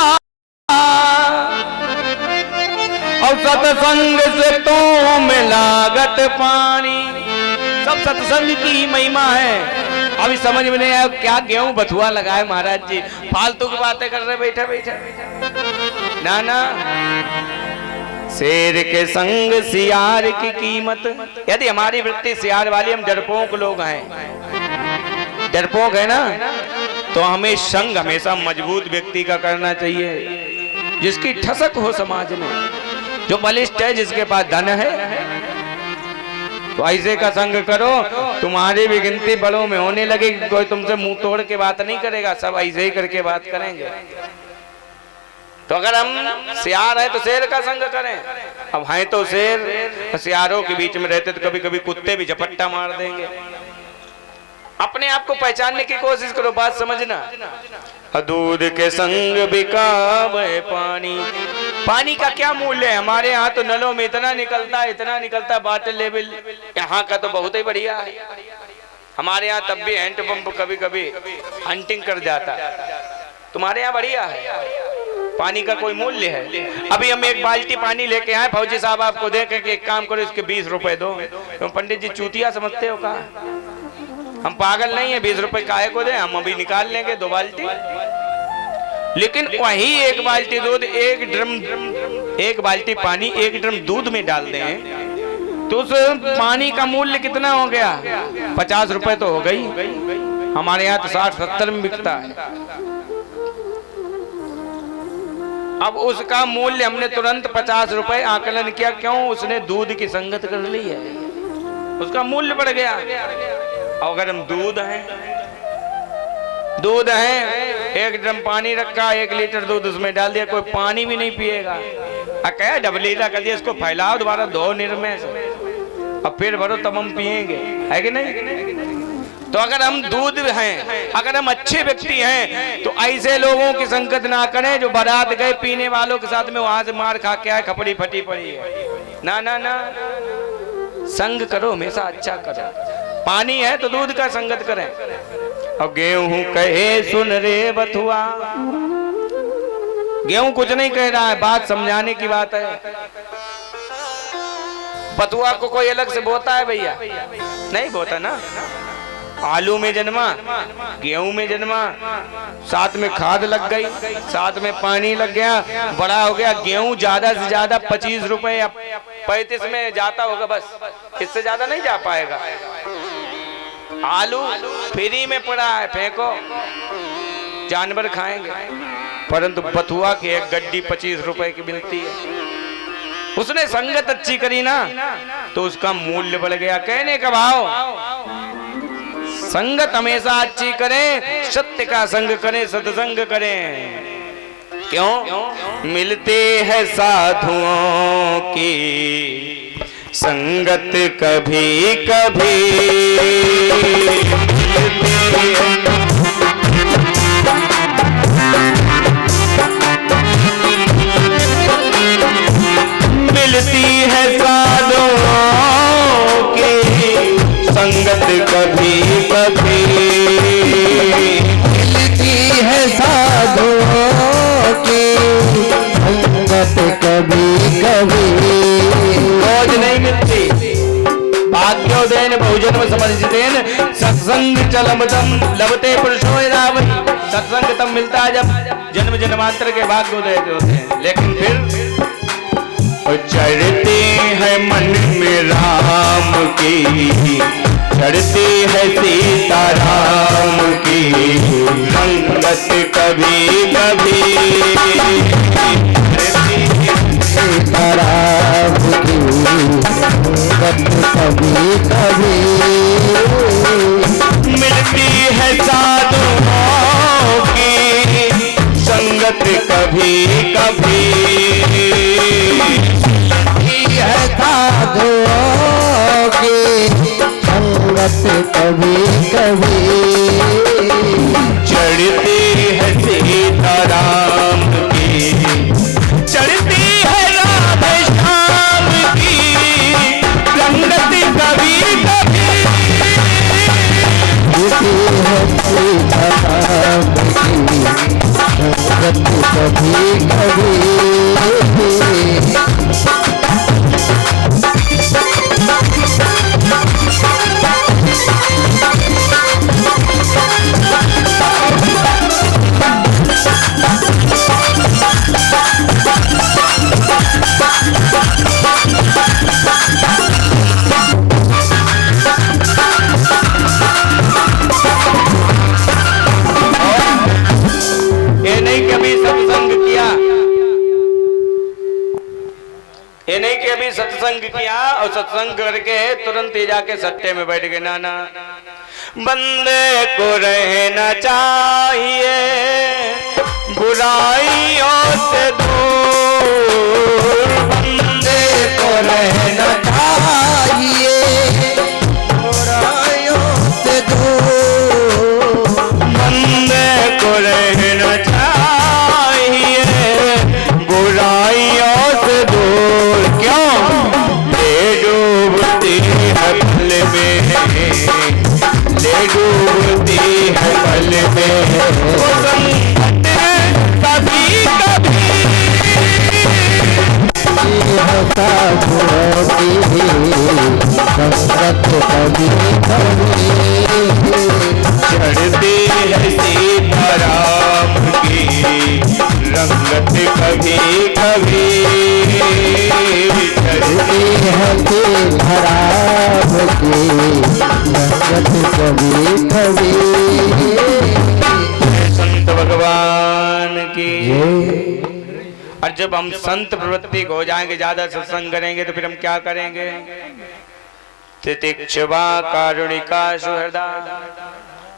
और सत्संग से तो मिलागत पानी। सब सत्संग की महिमा है। अभी समझ में नहीं आया क्या गेहूं बथुआ लगाए महाराज जी, फालतू की बातें कर रहे बैठा बैठा। ना ना, शेर के संग सियार की कीमत। यदि हमारी वृत्ति सियार वाली, हम डरपोक लोग हैं, डरपोक है ना, तो हमें संग हमेशा मजबूत व्यक्ति का करना चाहिए, जिसकी ठसक हो समाज में, जो बलिष्ठ है, जिसके पास धन है। तो ऐसे का संग करो, तुम्हारी भी गिनती बड़ों में होने लगेगी। कोई तुमसे मुंह तोड़ के बात नहीं करेगा, सब ऐसे ही करके बात करेंगे। तो अगर हम सियार है तो शेर का संग करें। अब हैं तो शेर, सियारों के बीच में रहते तो कभी कभी कुत्ते भी झपट्टा मार देंगे। अपने आप को पहचानने की कोशिश करो, बात समझना। दूध के संग बिकावे पानी। पानी का क्या मूल्य है? हमारे यहाँ तो नलों में इतना निकलता वाटर लेवल यहाँ का तो बहुत ही बढ़िया है। हमारे यहाँ तब भी हैंड पंप कभी कभी हंटिंग कर जाता। तुम्हारे यहाँ बढ़िया है, पानी का कोई मूल्य है? अभी हम एक बाल्टी पानी लेके आए, फौजी साहब आपको दे के एक काम करो, इसके 20 रुपए दो। तो पंडित जी चूतिया समझते हो का? हम पागल नहीं है, 20 रुपए काहे को दे, हम अभी निकाल लेंगे 2 बाल्टी। लेकिन वही एक बाल्टी दूध, एक बाल्टी पानी 1 ड्रम दूध में डाल दें तो उस पानी का मूल्य कितना हो गया? 50 रुपए तो हो गई। हमारे यहाँ तो 60-70 में बिकता है। अब उसका मूल्य हमने तुरंत 50 रुपए आकलन किया, क्यों? उसने दूध की संगत कर ली है, उसका मूल्य बढ़ गया। और अगर हम दूध है 1 ड्रम पानी रखा, 1 लीटर दूध उसमें डाल दिया, कोई पानी भी नहीं पिएगा। क्या डबलीला कर दिया, इसको फैलाओ, दोबारा धो निर्मय से और फिर भरो, तब हम पिएंगे, है कि नहीं? तो अगर हम दूध हैं, अगर हम अच्छे व्यक्ति हैं, तो ऐसे लोगों की संगत ना करें जो बारात गए पीने वालों के साथ में वहां से मार खा के आए, खपड़ी फटी पड़ी है। ना ना ना, संग करो, हमेशा अच्छा करो। पानी है तो दूध का संगत करें। और गेहूं कहे सुन रे बथुआ, गेहूं कुछ नहीं कह रहा है, बात समझाने की बात है। बथुआ को कोई अलग से बोता है भैया? नहीं बोता ना। आलू में जन्मा, गेहूं में जन्मा, साथ में खाद लग गई, साथ में पानी लग गया, बड़ा हो गया। गेहूं ज्यादा से ज्यादा 25 रुपए या 35 में जाता होगा, बस इससे ज्यादा नहीं जा पाएगा। आलू फ्री में पड़ा है, फेंको। जानवर खाएंगे, परंतु बथुआ की एक गड्डी 25 रुपए की मिलती है। उसने संगत अच्छी करी ना तो उसका मूल्य बढ़ गया। कहने का भाव, संगत हमेशा अच्छी करें, सत्य का संग करें, सत्संग करें। क्यों? मिलते हैं साधुओं की संगत कभी कभी, मिलती है साधुओं की संगत कभी कभी, मिलती है साधुओं की संगत कभी कभी, रोज नहीं मिलती। भाग्योदयन बहुजन्म समर्जितेन सत्संग चलमतम लभते पुरुषो यदावति। सत्संग तब मिलता है जब जन्म जन्मांतर के भाग्योदय होते हैं। लेकिन फिर चढ़ते हैं मन में राम की, चढ़ती है सीता राम की संगत कभी कभी, सीता राम की संगत कभी कभी, मिलती है साधुओं की संगत कभी कभी, है साधुओं की संगत कभी कभी, चढ़ती है सीता राम की, चढ़ती है राधे श्याम की संगत कभी कभी, इसी है सीता राम की संगत कभी कभी, ये नहीं कभी सत्संग किया, ये नहीं कि अभी सत्संग किया और सत्संग करके तुरंत ही जाके सत्ते में बैठ गए। ना ना, बंदे को रहना चाहिए बुराइयों से दूर, बंदे को रहना चाहिए बुराइयों से दूर, बंदे को रहना चाहिए बुराइयों से दूर। क्यों? ले डूबती है पल में, ले डूबती है पल में वो संकट कभी कभी, है साधुओं की संगत कभी कभी, चढ़ती है सीता राम की रंगत कभी कभी, चढ़ती है सीता राम की संगत कभी कभी। संत भगवान की। और जब हम संत प्रवृत्ति को हो जाएंगे, ज्यादा सत्संग करेंगे तो फिर हम क्या करेंगे? तितिक्षवा कारुणिका सुहृदा,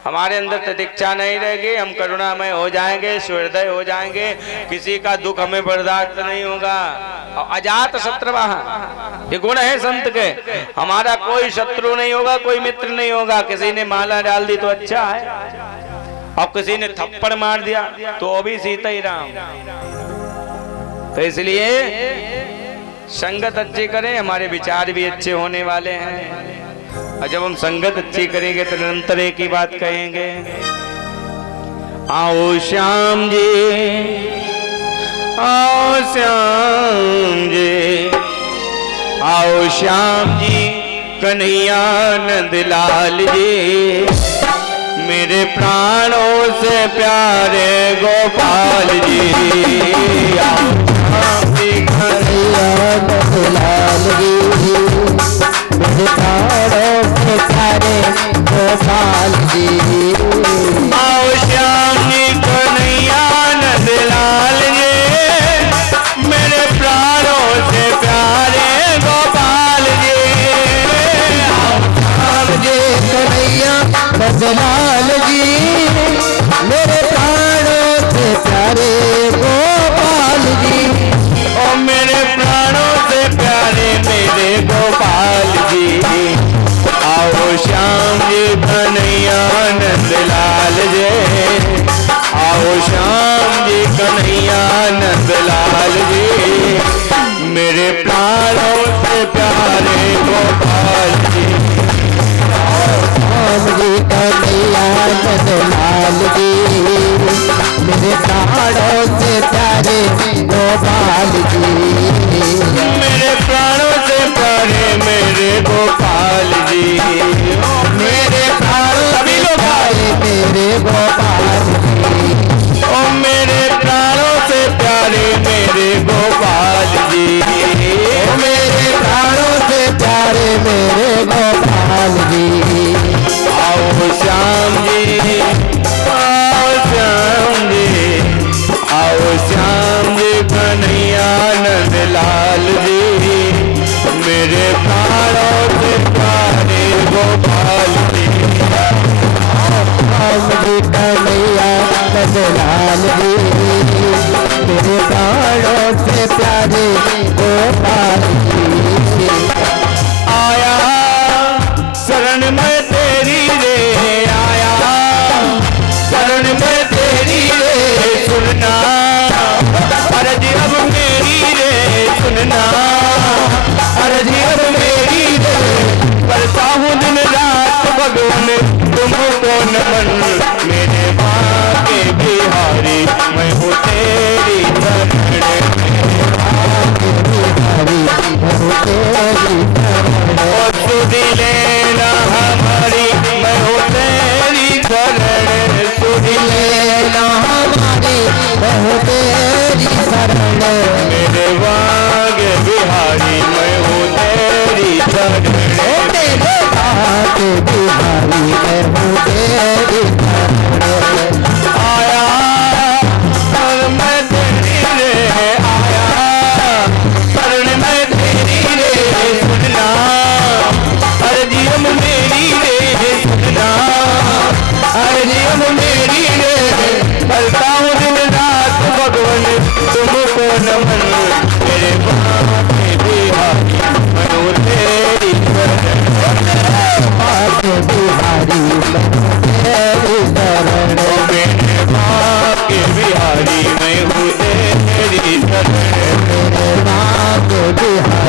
हमारे अंदर तितिक्षा नहीं रहेगी, हम करुणामय हो जाएंगे, सुहृदय हो जाएंगे, किसी का दुख हमें बर्दाश्त नहीं होगा। और अजात शत्रुवा, ये गुण है संत के, हमारा कोई शत्रु नहीं होगा, कोई मित्र नहीं होगा। किसी ने माला डाल दी तो अच्छा है, और किसी ने थप्पड़ मार दिया तो भी सीता ही राम। तो इसलिए संगत अच्छी करें, हमारे विचार भी अच्छे होने वाले हैं। और जब हम संगत अच्छी करेंगे तो निरंतर एक ही बात कहेंगे, आओ श्याम जी, आओ श्याम जी, आओ श्याम जी, कन्हैया नंद लाल जी, मेरे प्राणों से प्यारे गोपाल जी। आओ श्याम जी, कन्हैया नंद लाल जी, मेरे प्राणों से प्यारे गोपाल जी। आओ श्याम जी,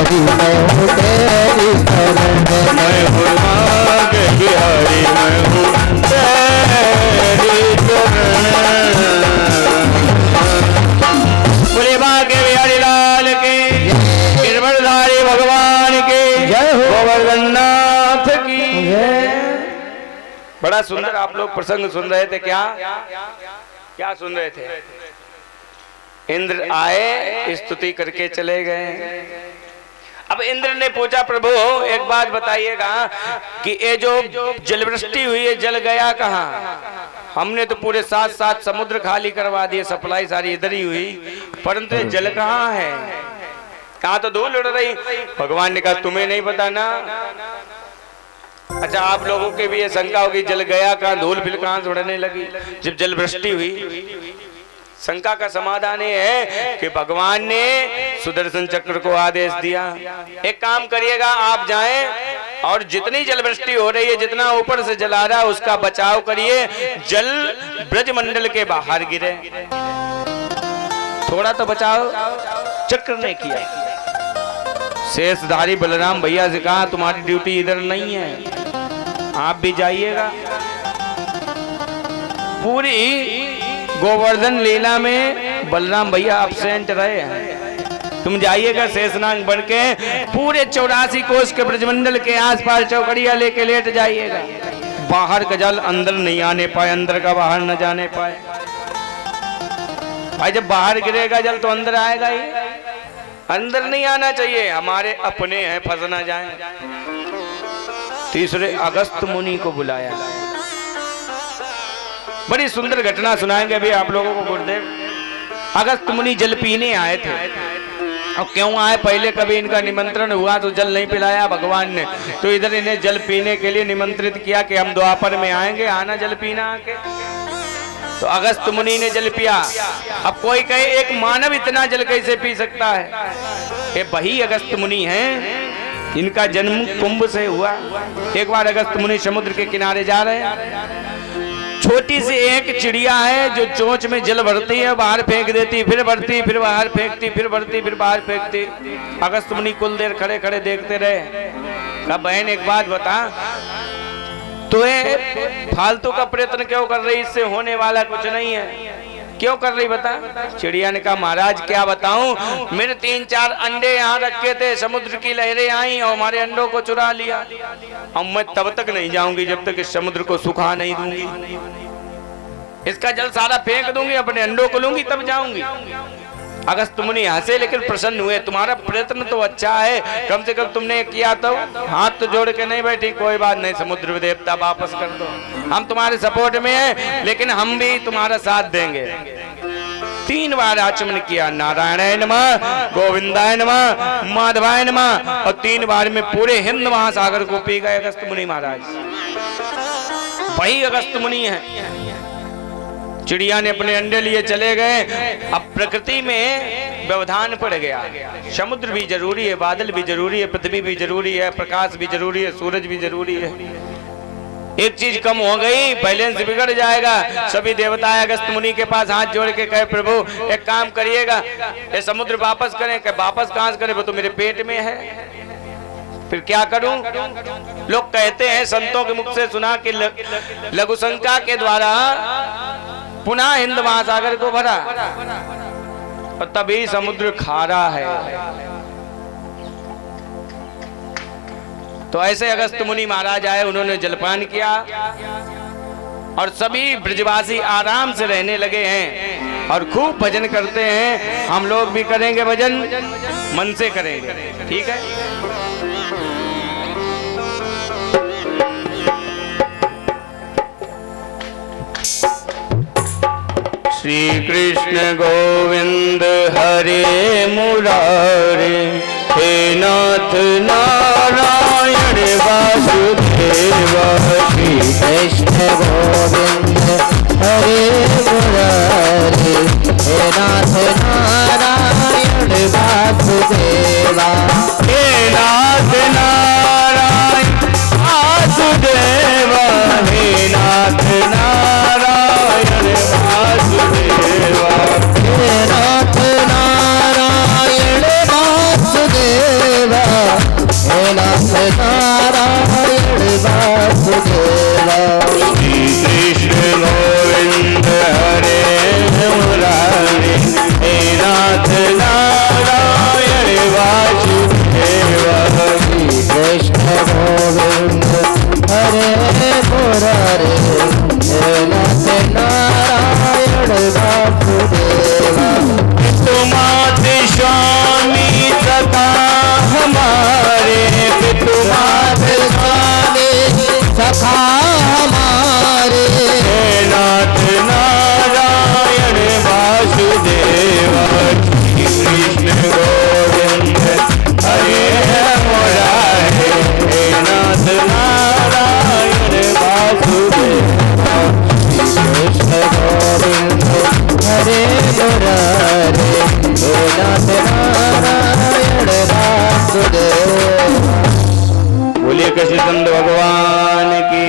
बिहारी मैं हूँ तेरी शरण में। मैं हूँ नाग बिहारी मैं हूँ तेरी शरण। बोले बांके बिहारी लाल के, गिरवरधारी भगवान के जय हो। गोवर्धन नाथ की जय। बड़ा सुंदर आप लोग प्रसंग सुन रहे थे। क्या क्या सुन रहे थे? इंद्र आए, स्तुति करके चले गए। अब इंद्र ने पूछा, प्रभु एक बात बताइएगा कि ये जो जलवृष्टि हुई है, जल गया कहाँ? हमने तो पूरे 7 समुद्र खाली करवा दिए, सप्लाई सारी इधर ही हुई, परंतु जल कहाँ है? कहाँ तो धूल उड़ रही। भगवान ने कहा तुम्हें नहीं पता ना। अच्छा, आप लोगों के भी ये शंका होगी जल गया कहाँ, धूल बिल कहाँ से उड़ने लगी जब जलवृष्टि हुई? शंका का समाधान ये है कि भगवान ने सुदर्शन चक्र को आदेश दिया, एक काम करिएगा, आप जाएं और जितनी जलवृष्टि हो रही है, जितना ऊपर से जल आ रहा है, उसका बचाव करिए, जल ब्रजमंडल के बाहर गिरे। थोड़ा तो बचाव चक्र ने किया। शेषधारी बलराम भैया से कहा तुम्हारी ड्यूटी इधर नहीं है, आप भी जाइएगा। पूरी गोवर्धन लीला में बलराम भैया अब्सेंट रहे हैं। तुम जाइएगा शेषनाग बन के, पूरे 84 कोस के ब्रजमंडल के आसपास चौकड़िया लेके लेट जाइएगा। बाहर का जल अंदर नहीं आने पाए, अंदर का बाहर न जाने पाए। भाई जब बाहर गिरेगा जल तो अंदर आएगा ही, अंदर नहीं आना चाहिए। हमारे अपने हैं, फंस ना जाए। तीसरे अगस्त मुनि को बुलाया। बड़ी सुंदर घटना सुनाएंगे अभी आप लोगों को गुरुदेव। अगस्त मुनि जल पीने आए थे। और क्यों आए? पहले कभी इनका निमंत्रण हुआ तो जल नहीं पिलाया भगवान ने, तो इधर इन्हें जल पीने के लिए निमंत्रित किया कि हम द्वापर में आएंगे, आना जल पीना आके। तो अगस्त मुनि ने जल पिया। अब कोई कहे एक मानव इतना जल कैसे पी सकता है? ये वही अगस्त मुनि हैं, इनका जन्म कुंभ से हुआ। एक बार अगस्त मुनि समुद्र के किनारे जा रहे हैं, छोटी सी एक चिड़िया है जो चोंच में जल भरती है, बाहर फेंक देती, फिर भरती, फिर बाहर फेंकती, फिर भरती, फिर बाहर फेंकती। अगस्त मुनि कुल देर खड़े खड़े देखते रहे। कहा बहन एक बात बता, तुम्हें फालतू का प्रयत्न क्यों कर रही? इससे होने वाला कुछ नहीं है, क्यों कर रही बता? चिड़िया ने कहा महाराज क्या बताऊं, मेरे 3-4 अंडे यहाँ रखे थे, समुद्र की लहरें आई और हमारे अंडों को चुरा लिया। अब मैं तब तक नहीं जाऊंगी जब तक इस समुद्र को सुखा नहीं दूंगी, इसका जल सारा फेंक दूंगी, अपने अंडों को लूंगी तब जाऊंगी। अगस्त मुनि हंसे लेकिन प्रसन्न हुए। तुम्हारा प्रयत्न तो अच्छा है, कम से कम तुमने किया तो हाथ तो जोड़ के नहीं बैठी, कोई बात नहीं, समुद्र देवता वापस कर दो, हम तुम्हारे सपोर्ट में हैं, लेकिन हम भी तुम्हारा साथ देंगे। 3 बार आचमन किया, नारायणाय नमः, गोविंदाय नमः, माधवाय नमः, और 3 बार में पूरे हिंद महासागर को पी गए अगस्त मुनि महाराज। वही अगस्त मुनि है। चिड़िया ने अपने अंडे लिए चले गए। अब प्रकृति में व्यवधान पड़ गया, समुद्र भी जरूरी है, बादल भी जरूरी है, पृथ्वी भी जरूरी है, प्रकाश भी जरूरी है, सूरज भी जरूरी है। एक चीज कम हो गई, बैलेंस बिगड़ जाएगा। सभी देवता अगस्त मुनि के पास हाथ जोड़ के कहे प्रभु एक काम करिएगा, ये समुद्र वापस करें। कहे वापस कहां से करें, वो तो मेरे पेट में है, फिर क्या करूं? लोग कहते हैं, संतों के मुख से सुना कि लघु शंका के द्वारा पुनः हिंद महासागर को भरा और तभी समुद्र खारा है। तो ऐसे अगस्त मुनि महाराज आए, उन्होंने जलपान किया और सभी ब्रजवासी आराम से रहने लगे हैं और खूब भजन करते हैं। हम लोग भी करेंगे भजन, मन से करेंगे, ठीक है? श्री कृष्ण गोविंद हरे मुरारे, हे नाथ नारायण वासुदेव। श्री कृष्ण गोविंद हरे मुरारे, हे नाथ नारायण वासुदेवा। हे नाथ नारायण वासुदेवा, हे नाथ नारायण वासुदेवा। हे नाथ नारायण वासुदेवा, नाथ नारायण वासुदेवा। श्री कृष्ण गोविंद हरे मुरारी हे नाथ नारायण वासुदेवा। श्री कृष्ण गोविंद हरे मुरारी हे नाथ नारायण वासुदेवा। पितुमात स्वामी सखा हमारे, पितुमात स्वामी सखा हमारे। हे नाथ नारायण वासुदेवा। श्री कृष्ण गोविंद हरे मुरारे हे नाथ नारायण वासुदेवा। श्री कृष्ण गोविंद हरे मुरारे हे नाथ नारायण वासुदेवा। बोलिए कृष्णचंद भगवान की।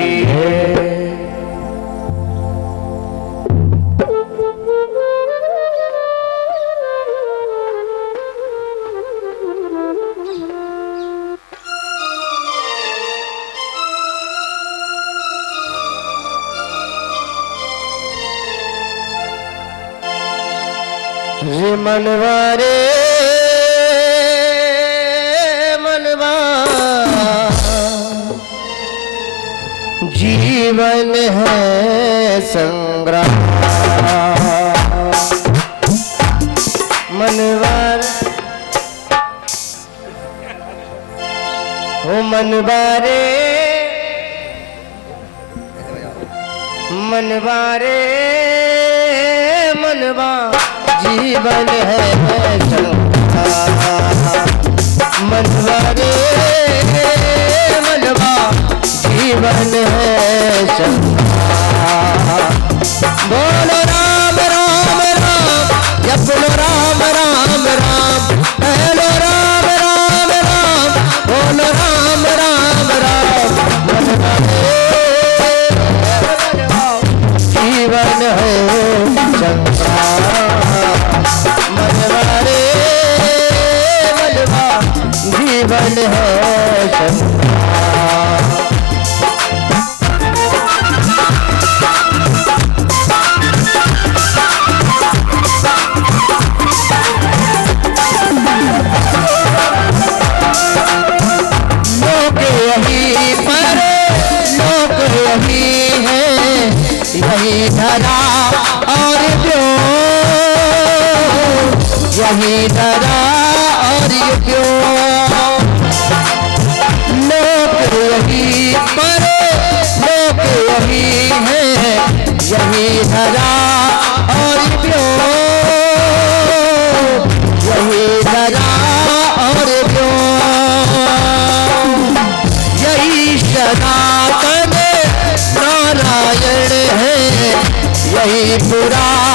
रे मनवा रे मनवा जीवन है संग्राम। मनवा ओ मनवा रे मनवा रे मनवा जीवन है संग्राम। मनवा रे मनवा जीवन है संग्राम। बोलो राम राम राम जपलो राम राम राम। हेलो राम राम राम बोलो राम राम राम। मनवा रे मनवा जीवन है संग्राम। मनवा रे मनवा जीवन है संग्राम। लोक यही पर लोक यही है यही धरा और जो यही धरा और जो। लोक यही पर लोक यही है यही धरा और जो यही धरा और जो। यही सनातन नारायण है यही पुराण